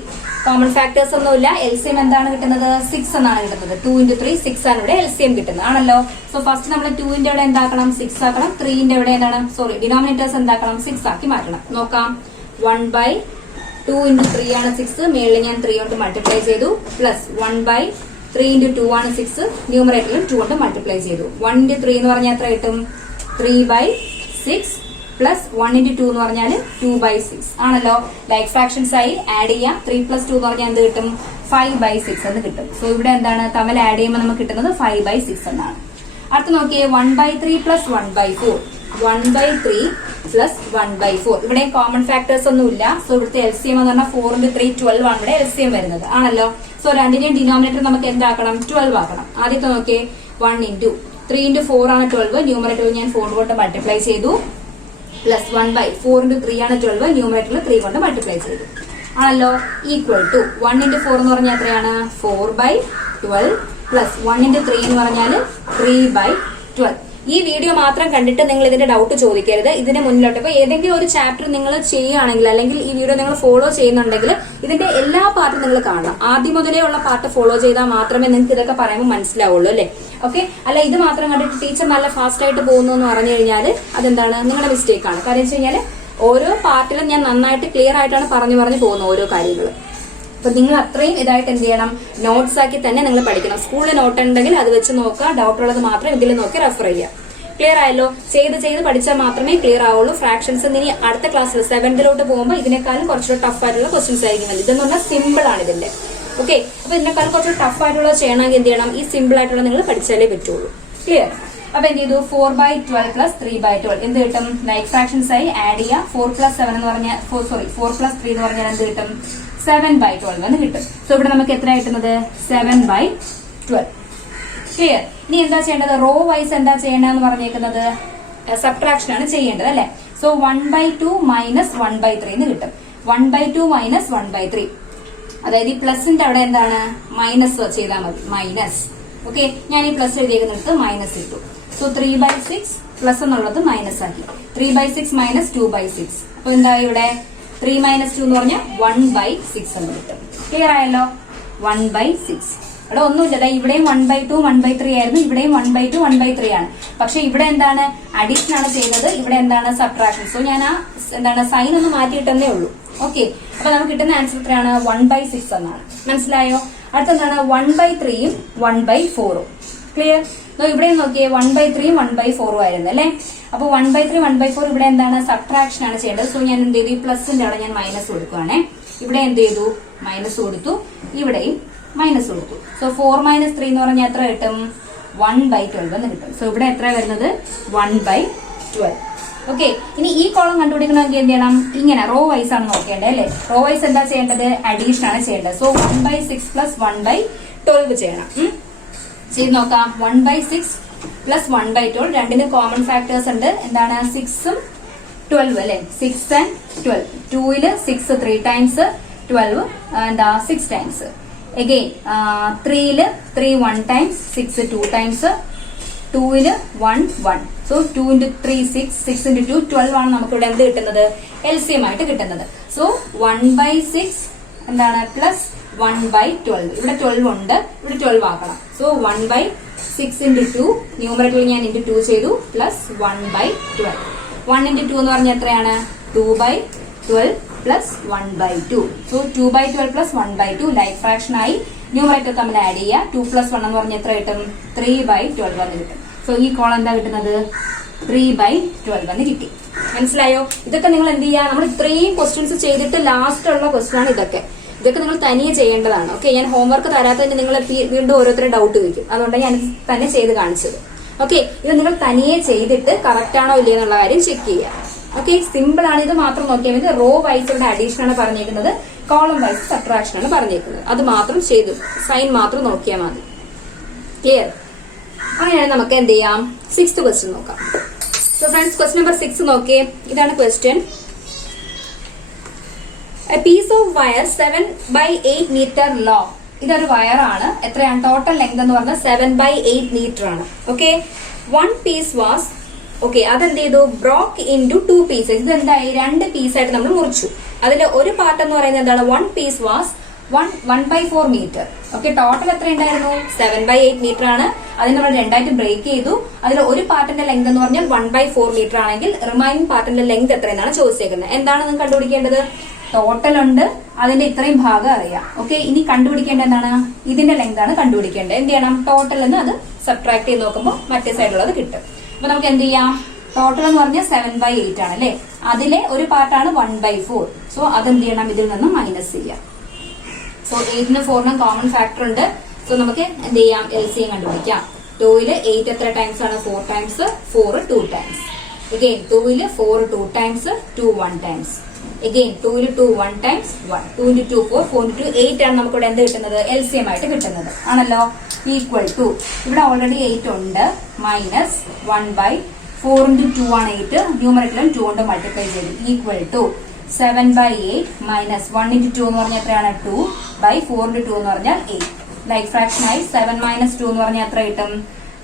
കോമൺ ഫാക്ടേഴ്സ് ഒന്നുമില്ല. LCM എന്താണ് കിട്ടുന്നത്, 6 എന്നാണ് കിട്ടുന്നത്. 2 × 3 6 ആണ് ഇവിടെ LCM കിട്ടുന്നത്, ആണല്ലോ. സോ ഫസ്റ്റ് നമ്മൾ 2ന്റെ ഇവിടെ എന്താക്കണം, 6 ആക്കണം. 3ന്റെ ഇവിടെ എന്താണ്, സോറി ഡിനോമിനേറ്റേഴ്സ് എന്താക്കണം, 6 ആക്കി മാറ്റണം. നോക്കാം, 1/2 into 3 ആണ് 6, മേളിൽ ഞാൻ 3 കൊണ്ട് മൾട്ടിപ്ലൈ ചെയ്തു, പ്ലസ് 1/3 into 2 ആണ് 6, ന്യൂമറേറ്ററിലും 2 കൊണ്ട് മൾട്ടിപ്ലൈ ചെയ്തു. 1 into 3 എന്ന് പറഞ്ഞാൽ എത്ര കിട്ടും? 3/6 പ്ലസ് 1 into 2 എന്ന് പറഞ്ഞാൽ 2/6 ആണല്ലോ. ലൈക്ക് ഫ്രാക്ഷൻസ് ആയി ആഡ് ചെയ്യാം. 3 plus 2 എന്ന് പറഞ്ഞാൽ എന്ത് കിട്ടും? 5/6 എന്ന് കിട്ടും. സോ ഇവിടെ എന്താണ് തമ്മിൽ ആഡ് ചെയ്യുമ്പോൾ നമുക്ക് കിട്ടുന്നത് 5/6 എന്നാണ്. അടുത്ത് നോക്കിയേ 1/3 plus 1/4. 1/3 plus 1/4. ഇവിടെ കോമൺ ഫാക്ടേഴ്സ് ഒന്നും ഇല്ല. സോ ഇവിടുത്തെ LCM എന്ന് പറഞ്ഞാൽ 4 into 3 12 ആണ് ഇവിടെ LCM വരുന്നത് ആണല്ലോ. സോ രണ്ടിന്റെയും ഡിനോമിനേറ്റർ നമുക്ക് എന്താക്കണം? 12 ആക്കണം. ആദ്യത്തെ നോക്കിയേ 1 into 3 into 4 ആണ് 12, ന്യൂമറേറ്ററിൽ ഞാൻ 4 കൊണ്ട് മൾട്ടിപ്ലൈ ചെയ്തു, പ്ലസ് 1/4 into 3 ആണ് 12, ന്യൂമറേറ്ററിൽ 3 കൊണ്ട് മൾട്ടിപ്ലൈ ചെയ്തു ആണല്ലോ. ഈക്വൽ ടു 1 into 4 എന്ന് പറഞ്ഞാൽ എത്രയാണ്? 4/12 പ്ലസ് 1 into 3 എന്ന് പറഞ്ഞാൽ 3/12. ഈ വീഡിയോ മാത്രം കണ്ടിട്ട് നിങ്ങൾ ഇതിന്റെ ഡൗട്ട് ചോദിക്കരുത്. ഇതിന് മുന്നിലോട്ട് ഇപ്പൊ ഏതെങ്കിലും ഒരു ചാപ്റ്റർ നിങ്ങൾ ചെയ്യുകയാണെങ്കിൽ അല്ലെങ്കിൽ ഈ വീഡിയോ നിങ്ങൾ ഫോളോ ചെയ്യുന്നുണ്ടെങ്കിൽ ഇതിന്റെ എല്ലാ പാർട്ടും നിങ്ങൾ കാണണം. ആദ്യം മുതലേ ഉള്ള പാർട്ട് ഫോളോ ചെയ്താൽ മാത്രമേ നിങ്ങൾക്ക് ഇതൊക്കെ പറയുമ്പോൾ മനസ്സിലാവുള്ളൂ അല്ലെ. ഓക്കെ, അല്ല ഇത് മാത്രം കണ്ടിട്ട് ടീച്ചർ നല്ല ഫാസ്റ്റ് ആയിട്ട് പോകുന്നു എന്ന് പറഞ്ഞു കഴിഞ്ഞാൽ അതെന്താണ്? നിങ്ങളുടെ മിസ്റ്റേക്ക് ആണ്. കാര്യം വെച്ച് കഴിഞ്ഞാൽ ഓരോ പാർട്ടിലും ഞാൻ നന്നായിട്ട് ക്ലിയർ ആയിട്ടാണ് പറഞ്ഞു പോകുന്നത് ഓരോ കാര്യങ്ങൾ. അപ്പൊ നിങ്ങൾ അത്രയും ഇതായിട്ട് എന്ത് ചെയ്യണം? നോട്ട്സ് ആക്കി തന്നെ നിങ്ങൾ പഠിക്കണം. സ്കൂളിൽ നോട്ട് ഉണ്ടെങ്കിൽ അത് വെച്ച് നോക്കുക, ഡൗട്ട് ഉള്ളത് മാത്രം ഇതിൽ നോക്കി റെഫർ ചെയ്യുക. ക്ലിയർ ആയല്ലോ? ചെയ്ത് പഠിച്ചാൽ മാത്രമേ ക്ലിയർ ആവുള്ളൂ. ഫ്രാക്ഷൻസ് ഇനി അടുത്ത ക്ലാസ്സിൽ 7th പോകുമ്പോൾ ഇതിനേക്കാളും കുറച്ചുകൂടെ ടഫ് ആയിട്ടുള്ള ക്വസ്റ്റ്യൻസ് ആയിരിക്കും. ഇതെന്ന് പറഞ്ഞാൽ സിമ്പിൾ ആണ് ഇതിന്റെ. ഓക്കെ, അപ്പൊ ഇതിനേക്കാളും കുറച്ച് ടഫ് ആയിട്ടുള്ള ചെയ്യണമെങ്കിൽ എന്ത് ചെയ്യണം? ഈ സിമ്പിൾ ആയിട്ടുള്ള നിങ്ങൾ പഠിച്ചാലേ പറ്റുള്ളൂ. ക്ലിയർ? അപ്പൊ എന്ത് ചെയ്തു? 4/12 പ്ലസ് 3/12 എന്ത് കിട്ടും? ലൈക്ക് ഫ്രാക്ഷൻസ് ആയി ആഡ് ചെയ്യാം. 4 plus 7 എന്ന് പറഞ്ഞാൽ 4 plus 3 എന്ന് പറഞ്ഞാൽ എന്ത് കിട്ടും? 7/12 എന്ന് കിട്ടും. സോ ഇവിടെ നമുക്ക് എത്ര കിട്ടുന്നത്? 7/12. ക്ലിയർ? ഇനി എന്താ ചെയ്യേണ്ടത്? റോ വൈസ് എന്താ ചെയ്യേണ്ടതെന്ന് പറഞ്ഞേക്കുന്നത് സബ്ട്രാക്ഷൻ ആണ് ചെയ്യേണ്ടത് അല്ലെ. സോ 1/2 മൈനസ് 1/3 എന്ന് കിട്ടും. 1/2 മൈനസ് 1/3, അതായത് ഈ പ്ലസിന്റെ അവിടെ എന്താണ്? മൈനസ് ചെയ്താൽ മതി. മൈനസ്. ഓക്കെ, ഞാൻ ഈ പ്ലസ് എഴുതിയേക്കുന്നിടത്ത് മൈനസ് ഇട്ടു. സോ 3/6 പ്ലസ് എന്നുള്ളത് മൈനസ് ആക്കി. 3/6 മൈനസ് 2/6. അപ്പൊ എന്താ ഇവിടെ? 3 minus 2 എന്ന് പറഞ്ഞാൽ 1/6 എന്ന് കിട്ടും. ക്ലിയർ ആയല്ലോ? 1/6. ഇവിടെ ഒന്നുമില്ല, ഇവിടെയും 1/2 1/3 ആയിരുന്നു, ഇവിടെയും 1/2 1/3 ആണ്. പക്ഷെ ഇവിടെ എന്താണ്? അഡീഷൻ ആണ് ചെയ്യുന്നത്, ഇവിടെ എന്താണ്? സബ്ട്രാക്ഷൻ. സോ ഞാൻ ആ എന്താണ് സൈൻ ഒന്ന് മാറ്റിയിട്ടെന്നേ ഉള്ളൂ. ഓക്കെ, അപ്പൊ നമുക്ക് കിട്ടുന്ന ആൻസർ എത്രയാണ്? 1/6 എന്നാണ്. മനസ്സിലായോ? അടുത്തെന്താണ്? 1/3 1/4. ക്ലിയർ? ഇവിടെ നോക്കിയേ 1/3 1/4 ആയിരുന്നു അല്ലെ. അപ്പൊ 1/3 1/4 ഇവിടെ എന്താണ്? സബ്ട്രാക്ഷൻ ആണ് ചെയ്യേണ്ടത്. സോ ഞാൻ എന്ത് ചെയ്തു? ഈ പ്ലസിന്റെ അവിടെ ഞാൻ മൈനസ് കൊടുക്കുകയാണെ. ഇവിടെ എന്ത് ചെയ്തു? മൈനസ് കൊടുത്തു, ഇവിടെയും മൈനസ് കൊടുത്തു. സോ 4 minus 3 എന്ന് പറഞ്ഞാൽ എത്ര കിട്ടും? 1/12 എന്ന് കിട്ടും. സോ ഇവിടെ എത്ര വരുന്നത്? 1/12. ഓക്കെ, ഇനി ഈ കോളം കണ്ടുപിടിക്കണമെങ്കിൽ എന്ത് ചെയ്യണം? ഇങ്ങനെ റോ വൈസ് ആണ് നോക്കേണ്ടത് അല്ലെ. റോ വൈസ് എന്താ ചെയ്യേണ്ടത്? അഡീഷൻ ആണ് ചെയ്യേണ്ടത്. സോ 1/6 പ്ലസ് 1/12 ചെയ്യണം. ചെയ്ത് നോക്കാം. 1/6 പ്ലസ് 1/12 രണ്ടിനും കോമൺ ഫാക്ടേഴ്സ് ഉണ്ട്. എന്താണ്? 6ഉം 12 അല്ലെ. 6 and 12. 2ല് 6 3 times, 12 എന്താ 6 times. Again 3ല് 3 1 times, 6 2 times, 2ല് 1 1. So 2 into 3 6, 6 into 2 12 ആണ് നമുക്ക് ഇവിടെ എന്ത് കിട്ടുന്നത്? LCM ആയിട്ട് കിട്ടുന്നത്. സോ 1/6 എന്താണ്? പ്ലസ് 1/12. ഇവിടെ 12 ഉണ്ട്, ഇവിടെ 12 ആക്കണം. സോ 1/6 into 2, ന്യൂമറേറ്ററിൽ ഞാൻ into 2 ചെയ്തു, പ്ലസ് 1/12. 1 into 2 എന്ന് പറഞ്ഞാൽ എത്രയാണ്? 2/12 plus 1/2. So 2/12 plus 1/2 like fraction ആയി. ന്യൂമറേറ്റർ തമ്മിൽ ആഡ് ചെയ്യുക. 2 plus 1 എന്ന് പറഞ്ഞാൽ എത്ര കിട്ടും? 3/12 എന്ന് കിട്ടും. സോ ഈ കോളം എന്താ കിട്ടുന്നത്? 3/12 എന്ന് കിട്ടി. മനസ്സിലായോ? ഇതൊക്കെ നിങ്ങൾ എന്ത് ചെയ്യുക? നമ്മൾ ഇത്രയും ക്വസ്റ്റ്യൻസ് ചെയ്തിട്ട് ലാസ്റ്റ് ഉള്ള ക്വസ്റ്റ്യൻ ആണ് ഇതൊക്കെ നിങ്ങൾ തനിയെ ചെയ്യേണ്ടതാണ്. ഓക്കെ, ഞാൻ ഹോംവർക്ക് തരാത്തതിന് നിങ്ങൾ വീണ്ടും ഓരോരുത്തരും ഡൗട്ട് ചോദിക്കും. അതുകൊണ്ടാണ് ഞാൻ തന്നെ ചെയ്ത് കാണിച്ചത്. ഓക്കെ, ഇത് നിങ്ങൾ തനിയെ ചെയ്തിട്ട് കറക്റ്റ് ആണോ ഇല്ലേ എന്നുള്ള കാര്യം ചെക്ക് ചെയ്യുക. ഓക്കെ, സിമ്പിൾ ആണ്. ഇത് മാത്രം നോക്കിയാൽ മതി. റോ വൈസ് ഇവിടെ അഡീഷൻ ആണ് പറഞ്ഞേക്കുന്നത്, കോളം വൈസ് സബ്ട്രാക്ഷൻ ആണ് പറഞ്ഞേക്കുന്നത്. അത് മാത്രം ചെയ്തു, സൈൻ മാത്രം നോക്കിയാൽ മതി. ക്ലിയർ? അങ്ങനെയാണെങ്കിൽ നമുക്ക് എന്ത് ചെയ്യാം? 6th ക്വസ്റ്റ്യൻ നോക്കാം. സോ ഫ്രണ്ട്സ്, ക്വസ്റ്റ്യൻ നമ്പർ 6 നോക്കിയേ. ഇതാണ് question. A piece of wire 7/8 meter long. ഇതൊരു വയർ ആണ്. എത്രയാണ്? ടോട്ടൽ ലെങ്ത് എന്ന് പറഞ്ഞാൽ 7/8 meter ആണ്. ഓക്കെ, 1 piece was, ഓക്കെ, അതെന്ത് ചെയ്തു? ബ്രോക്ക് ഇൻടു 2 pieces. ഇത് എന്തായി? 2 പീസായിട്ട് നമ്മൾ മുറിച്ചു. അതിൽ ഒരു പാർട്ട് എന്ന് പറയുന്നത് എന്താണ്? 1 piece was 1/4 metre. Okay, total എത്ര ഉണ്ടായിരുന്നു? 7/8 മീറ്റർ ആണ്. അതിന് നമ്മൾ രണ്ടായിട്ട് ബ്രേക്ക് ചെയ്തു. അതിൽ ഒരു പാർട്ടിന്റെ ലെങ്ത് എന്ന് പറഞ്ഞാൽ 1/4 മീറ്റർ ആണെങ്കിൽ റിമൈനിങ് പാർട്ടിന്റെ ലെങ്ത് എത്രയെന്നാണ് ചോദിച്ചേക്കുന്നത്. എന്താണ് നിങ്ങൾ കണ്ടുപിടിക്കേണ്ടത്? ടോട്ടൽ ഉണ്ട്, അതിന്റെ ഇത്രയും ഭാഗം അറിയാം. ഓക്കെ, ഇനി കണ്ടുപിടിക്കേണ്ടത് എന്താണ്? ഇതിന്റെ ലെങ്ത് ആണ് കണ്ടുപിടിക്കേണ്ടത്. എന്ത് ചെയ്യണം? ടോട്ടൽ എന്ന് അത് സബ്ട്രാക്ട് ചെയ്ത് നോക്കുമ്പോൾ മറ്റേ സൈഡിലുള്ളത് കിട്ടും. അപ്പൊ നമുക്ക് എന്ത് ചെയ്യാം? ടോട്ടൽ എന്ന് പറഞ്ഞാൽ 7/8 ആണ് അല്ലെ. അതിലെ ഒരു പാർട്ടാണ് 1/4. സോ അതെന്ത് ചെയ്യണം? ഇതിൽ നിന്ന് മൈനസ് ചെയ്യാം. സോ 8നും 4നും കോമൺ ഫാക്ടർ ഉണ്ട്. സോ നമുക്ക് എന്ത് ചെയ്യാം? LCM കണ്ടുപിടിക്കാം. 2ല് 8 എത്ര ടൈംസ് ആണ്? 4 ടൈംസ്. 4 2 ടൈംസ്. അഗെയിൻ 2ല് 4 2 ടൈംസ്. 2 1 ടൈംസ്. അഗെയിൻ 2ല് 2 1 ടൈംസ് 1. 2 into 2 4. 4 into 8 ആണ് നമുക്കിവിടെ എന്ത് കിട്ടുന്നത്? LCM ആയിട്ട് കിട്ടുന്നത് ആണല്ലോ. ഈക്വൽ ടു ഇവിടെ ഓൾറെഡി 8 ഉണ്ട്. മൈനസ് 1/4 into 2 ആണ് 8. ന്യൂമറേറ്ററിലും 2 കൊണ്ട് മൾട്ടിപ്ലൈ ചെയ്തു. ഈക്വൽ ടു 7/8 മൈനസ് 1 into 2 എന്ന് പറഞ്ഞാൽ എത്രയാണ്? 2/4 into 2 എന്ന് പറഞ്ഞാൽ 8. ലൈക്ക് ഫ്രാക്ഷൻ ആയി 7 minus 2 എന്ന് പറഞ്ഞാൽ എത്ര കിട്ടും?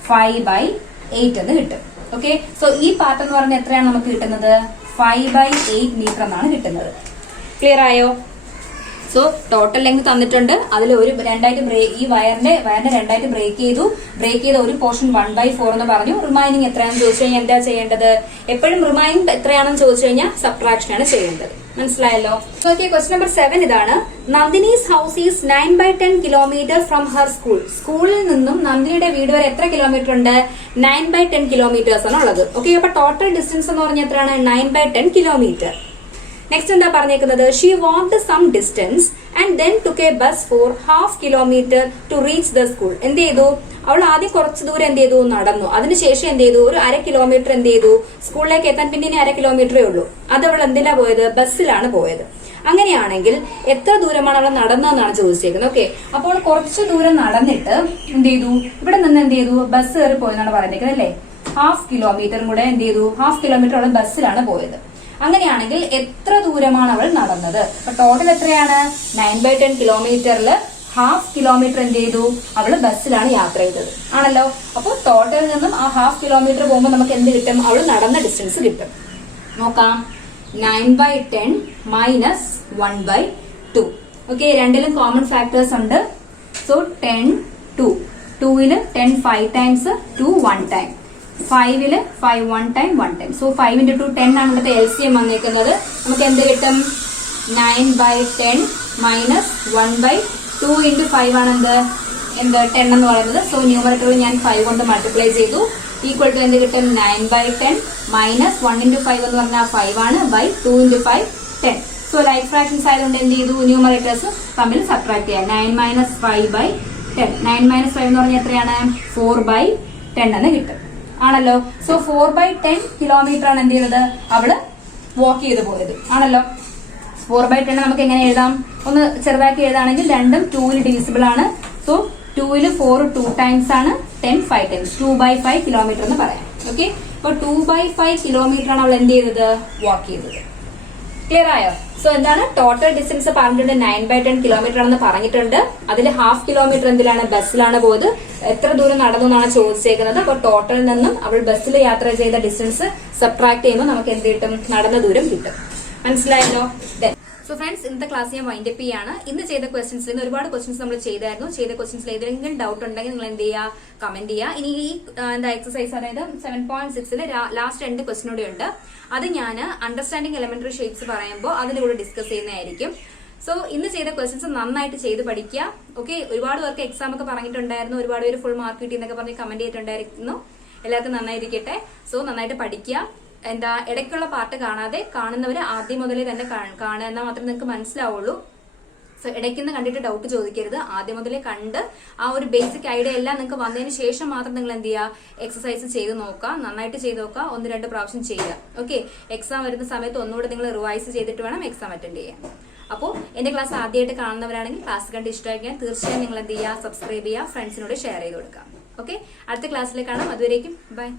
5/8 എന്ന് കിട്ടും. ഓക്കെ, സോ ഈ പാർട്ട് എന്ന് പറഞ്ഞാൽ എത്രയാണ് നമുക്ക് കിട്ടുന്നത്? 5/8 മീറ്റർ എന്നാണ് കിട്ടുന്നത്. ക്ലിയർ ആയോ? സോ ടോട്ടൽ ലെങ്ത് തന്നിട്ടുണ്ട്. അതിൽ ഒരു രണ്ടായിട്ട് ഈ വയറിന്റെ രണ്ടായിട്ട് ബ്രേക്ക് ചെയ്ത ഒരു പോർഷൻ 1/4 എന്ന് പറഞ്ഞു. റിമൈനിങ് എത്രയാണെന്ന് ചോദിച്ചു കഴിഞ്ഞാൽ എന്താ ചെയ്യേണ്ടത്? എപ്പോഴും റിമൈനിങ് എത്രയാണെന്ന് ചോദിച്ചു കഴിഞ്ഞാൽ സബ്ട്രാക്ഷൻ ആണ് ചെയ്യേണ്ടത്. മനസ്സിലായല്ലോ? ഓക്കെ, ക്വസ്റ്റ്യൻ നമ്പർ 7 ഇതാണ്. Nandini's house is 9/10 kilometre from her school. സ്കൂളിൽ നിന്നും നന്ദിനിയുടെ വീട് വരെ എത്ര കിലോമീറ്റർ ഉണ്ട്? 9/10 കിലോമീറ്റേഴ്സ് ആണ് ഉള്ളത്. ഓക്കെ, അപ്പൊ ടോട്ടൽ ഡിസ്റ്റൻസ് എന്ന് പറഞ്ഞാൽ എത്രയാണ്? 9/10 കിലോമീറ്റർ. നെക്സ്റ്റ് എന്താ പറഞ്ഞേക്കുന്നത്? She walked some distance and then took a bus for 1/2 kilometre to reach the school. എന്ത് ചെയ്തു? അവൾ ആദ്യം കുറച്ച് ദൂരം എന്ത് ചെയ്തു? നടന്നു. അതിനുശേഷം എന്ത് ചെയ്തു? ഒരു 1/2 കിലോമീറ്റർ എന്ത് ചെയ്തു? സ്കൂളിലേക്ക് എത്താൻ പിന്നെ 1/2 കിലോമീറ്ററേ ഉള്ളൂ. അത് അവൾ എന്തിനാ പോയത്? ബസ്സിലാണ് പോയത്. അങ്ങനെയാണെങ്കിൽ എത്ര ദൂരമാണ് അവൾ നടന്നതെന്നാണ് ചോദിച്ചേക്കുന്നത്. ഓക്കെ, അപ്പോൾ കുറച്ച് ദൂരം നടന്നിട്ട് എന്ത് ചെയ്തു? ഇവിടെ നിന്ന് എന്ത് ചെയ്തു? ബസ് കയറി പോയെന്നാണ് പറഞ്ഞേക്കുന്നത് അല്ലേ. 1/2 കിലോമീറ്ററും കൂടെ എന്ത് ചെയ്തു? 1/2 കിലോമീറ്റർ അവൾ ബസ്സിലാണ് പോയത്. അങ്ങനെയാണെങ്കിൽ എത്ര ദൂരമാണ് അവൾ നടന്നത്? അപ്പൊ ടോട്ടൽ എത്രയാണ്? 9/10 കിലോമീറ്ററിൽ 1/2 കിലോമീറ്റർ എന്ത് ചെയ്തു? അവള് ബസ്സിലാണ് യാത്ര ചെയ്തത് ആണല്ലോ. അപ്പോൾ ടോട്ടലിൽ നിന്നും ആ 1/2 കിലോമീറ്റർ പോകുമ്പോൾ നമുക്ക് എന്ത് കിട്ടും? അവള് നടന്ന ഡിസ്റ്റൻസ് കിട്ടും. നോക്കാം. 9/10 മൈനസ് 1/2. ഓക്കെ, രണ്ടിലും കോമൺ ഫാക്ടേഴ്സ് ഉണ്ട്. സോ 10 2. 2ല് 10 5 ടൈംസ്. 2 1 ടൈം. 5ല് 5 1 ടൈം 1 ടൈം. സോ 5 into 2 10 ആണ് ഇവിടുത്തെ LCM വന്നിരിക്കുന്നത്. നമുക്ക് എന്ത് കിട്ടും? 9/10 മൈനസ് 1/2 into 5 ആണ് എന്ത് 10 എന്ന് പറയുന്നത്. സോ ന്യൂമറേറ്ററിൽ ഞാൻ 5 കൊണ്ട് മൾട്ടിപ്ലൈ ചെയ്തു. ഈക്വൽ ടു എന്ത് കിട്ടും? 9/10 മൈനസ് 1 into 5 എന്ന് പറഞ്ഞാൽ 5 ആണ്. By 2 into 5 10. So like fractions ആയതുകൊണ്ട് എന്ത് ചെയ്തു? ന്യൂമറേറ്റേഴ്സ് തമ്മിൽ സബ്ട്രാക്ട് ചെയ്യാം. 9 minus 5/10. 9 minus 5 എന്ന് പറഞ്ഞാൽ എത്രയാണ്? 4/10 എന്ന് കിട്ടും ആണല്ലോ. സോ 4/10 കിലോമീറ്റർ ആണ് എന്ത് ചെയ്തത്? അവള് വാക്ക് ചെയ്ത് പോയത് ആണല്ലോ. 4/10 നമുക്ക് എങ്ങനെ എഴുതാം? ഒന്ന് ചെറുതാക്കി എഴുതാണെങ്കിൽ രണ്ടും 2ല് ഡിവിസിബിൾ ആണ്. സോ 2ല് 4 2 ടൈംസ് ആണ്. 10 5 ടൈംസ്. 2/5 കിലോമീറ്റർ എന്ന് പറയാം. ഓക്കെ, അപ്പൊ 2/5 കിലോമീറ്റർ ആണ് അവൾ എന്ത് ചെയ്തത്? വാക്ക് ചെയ്തത്. ക്ലിയർ ആയോ? സോ എന്താണ് ടോട്ടൽ ഡിസ്റ്റൻസ് പറഞ്ഞിട്ടുണ്ട്? 9/10 കിലോമീറ്റർ ആണെന്ന് പറഞ്ഞിട്ടുണ്ട്. അതിൽ 1/2 കിലോമീറ്റർ എന്തിലാണ്? ബസ്സിലാണ് പോയത്. എത്ര ദൂരം നടന്നു എന്നാണ് ചോദിച്ചേക്കുന്നത്. അപ്പൊ ടോട്ടലിൽ നിന്നും അവൾ ബസ്സിൽ യാത്ര ചെയ്ത ഡിസ്റ്റൻസ് സബ്ട്രാക്ട് ചെയ്യുമ്പോൾ നമുക്ക് എന്ത് കിട്ടും? നടന്ന ദൂരം കിട്ടും. മനസ്സിലായല്ലോ? സോ ഫ്രണ്ട്സ്, ഇന്നത്തെ ക്ലാസ് ഞാൻ വൈൻഡ് അപ്പ് ചെയ്യാണ്. ഇന്ന് ചെയ്ത ക്വസ്റ്റൻസിൽ നിന്ന് ഒരുപാട് ക്വസ്റ്റൻസ് നമ്മൾ ചെയ്തായിരുന്നു. ചെയ്ത ക്വസ്റ്റൻസിൽ ഏതെങ്കിലും ഡൗട്ട് ഉണ്ടെങ്കിൽ നിങ്ങൾ എന്ത് ചെയ്യുക? കമന്റ് ചെയ്യുക. ഇനി ഈ എക്സസൈസ് അതായത് 7.6 ലാസ്റ്റ് 2 ക്വസ്റ്റൻ കൂടെ ഉണ്ട്. അത് ഞാൻ അണ്ടർസ്റ്റാൻഡിംഗ് എലിമെന്ററി ഷേപ്സ് പറയുമ്പോൾ അതിന്റെ കൂടെ ഡിസ്കസ് ചെയ്യുന്നതായിരിക്കും. സോ ഇന്ന് ചെയ്ത ക്വസ്റ്റൻസ് നന്നായിട്ട് ചെയ്ത് പഠിക്കുക. ഓക്കെ, ഒരുപാട് പേർക്ക് എക്സാം ഒക്കെ പറഞ്ഞിട്ടുണ്ടായിരുന്നു. ഒരുപാട് പേര് ഫുൾ മാർക്ക് കിട്ടി എന്നൊക്കെ പറഞ്ഞ് കമന്റ് ചെയ്തിട്ടുണ്ടായിരുന്നു. എല്ലാവർക്കും നന്നായിരിക്കട്ടെ. സോ നന്നായിട്ട് പഠിക്കുക. ഇടയ്ക്കുള്ള പാർട്ട് കാണാതെ കാണുന്നവര് ആദ്യം മുതലേ തന്നെ കാണുക. എന്നാൽ മാത്രമേ നിങ്ങൾക്ക് മനസ്സിലാവുള്ളൂ. സോ ഇടയ്ക്കുന്ന് കണ്ടിട്ട് ഡൗട്ട് ചോദിക്കരുത്. ആദ്യം മുതലേ കണ്ട് ആ ഒരു ബേസിക് ഐഡിയ എല്ലാം നിങ്ങൾക്ക് വന്നതിന് ശേഷം മാത്രം നിങ്ങൾ എന്ത് ചെയ്യുക? എക്സസൈസ് ചെയ്ത് നോക്കുക. നന്നായിട്ട് ചെയ്ത് നോക്കുക. 1-2 പ്രാവശ്യം ചെയ്യുക. ഓക്കെ, എക്സാം വരുന്ന സമയത്ത് ഒന്നുകൂടെ നിങ്ങൾ റിവൈസ് ചെയ്തിട്ട് വേണം എക്സാം അറ്റൻഡ് ചെയ്യാൻ. അപ്പോൾ എന്റെ ക്ലാസ് ആദ്യമായിട്ട് കാണുന്നവരാണെങ്കിൽ ക്ലാസ് കണ്ട് ഇഷ്ടമാക്കിയാൽ തീർച്ചയായും നിങ്ങൾ എന്ത് ചെയ്യുക? സബ്സ്ക്രൈബ് ചെയ്യുക. ഫ്രണ്ട്സിനോട് ഷെയർ ചെയ്ത് കൊടുക്കുക. ഓക്കെ, അടുത്ത ക്ലാസ്സിൽ കാണാം. അതുവരേക്കും ബൈ.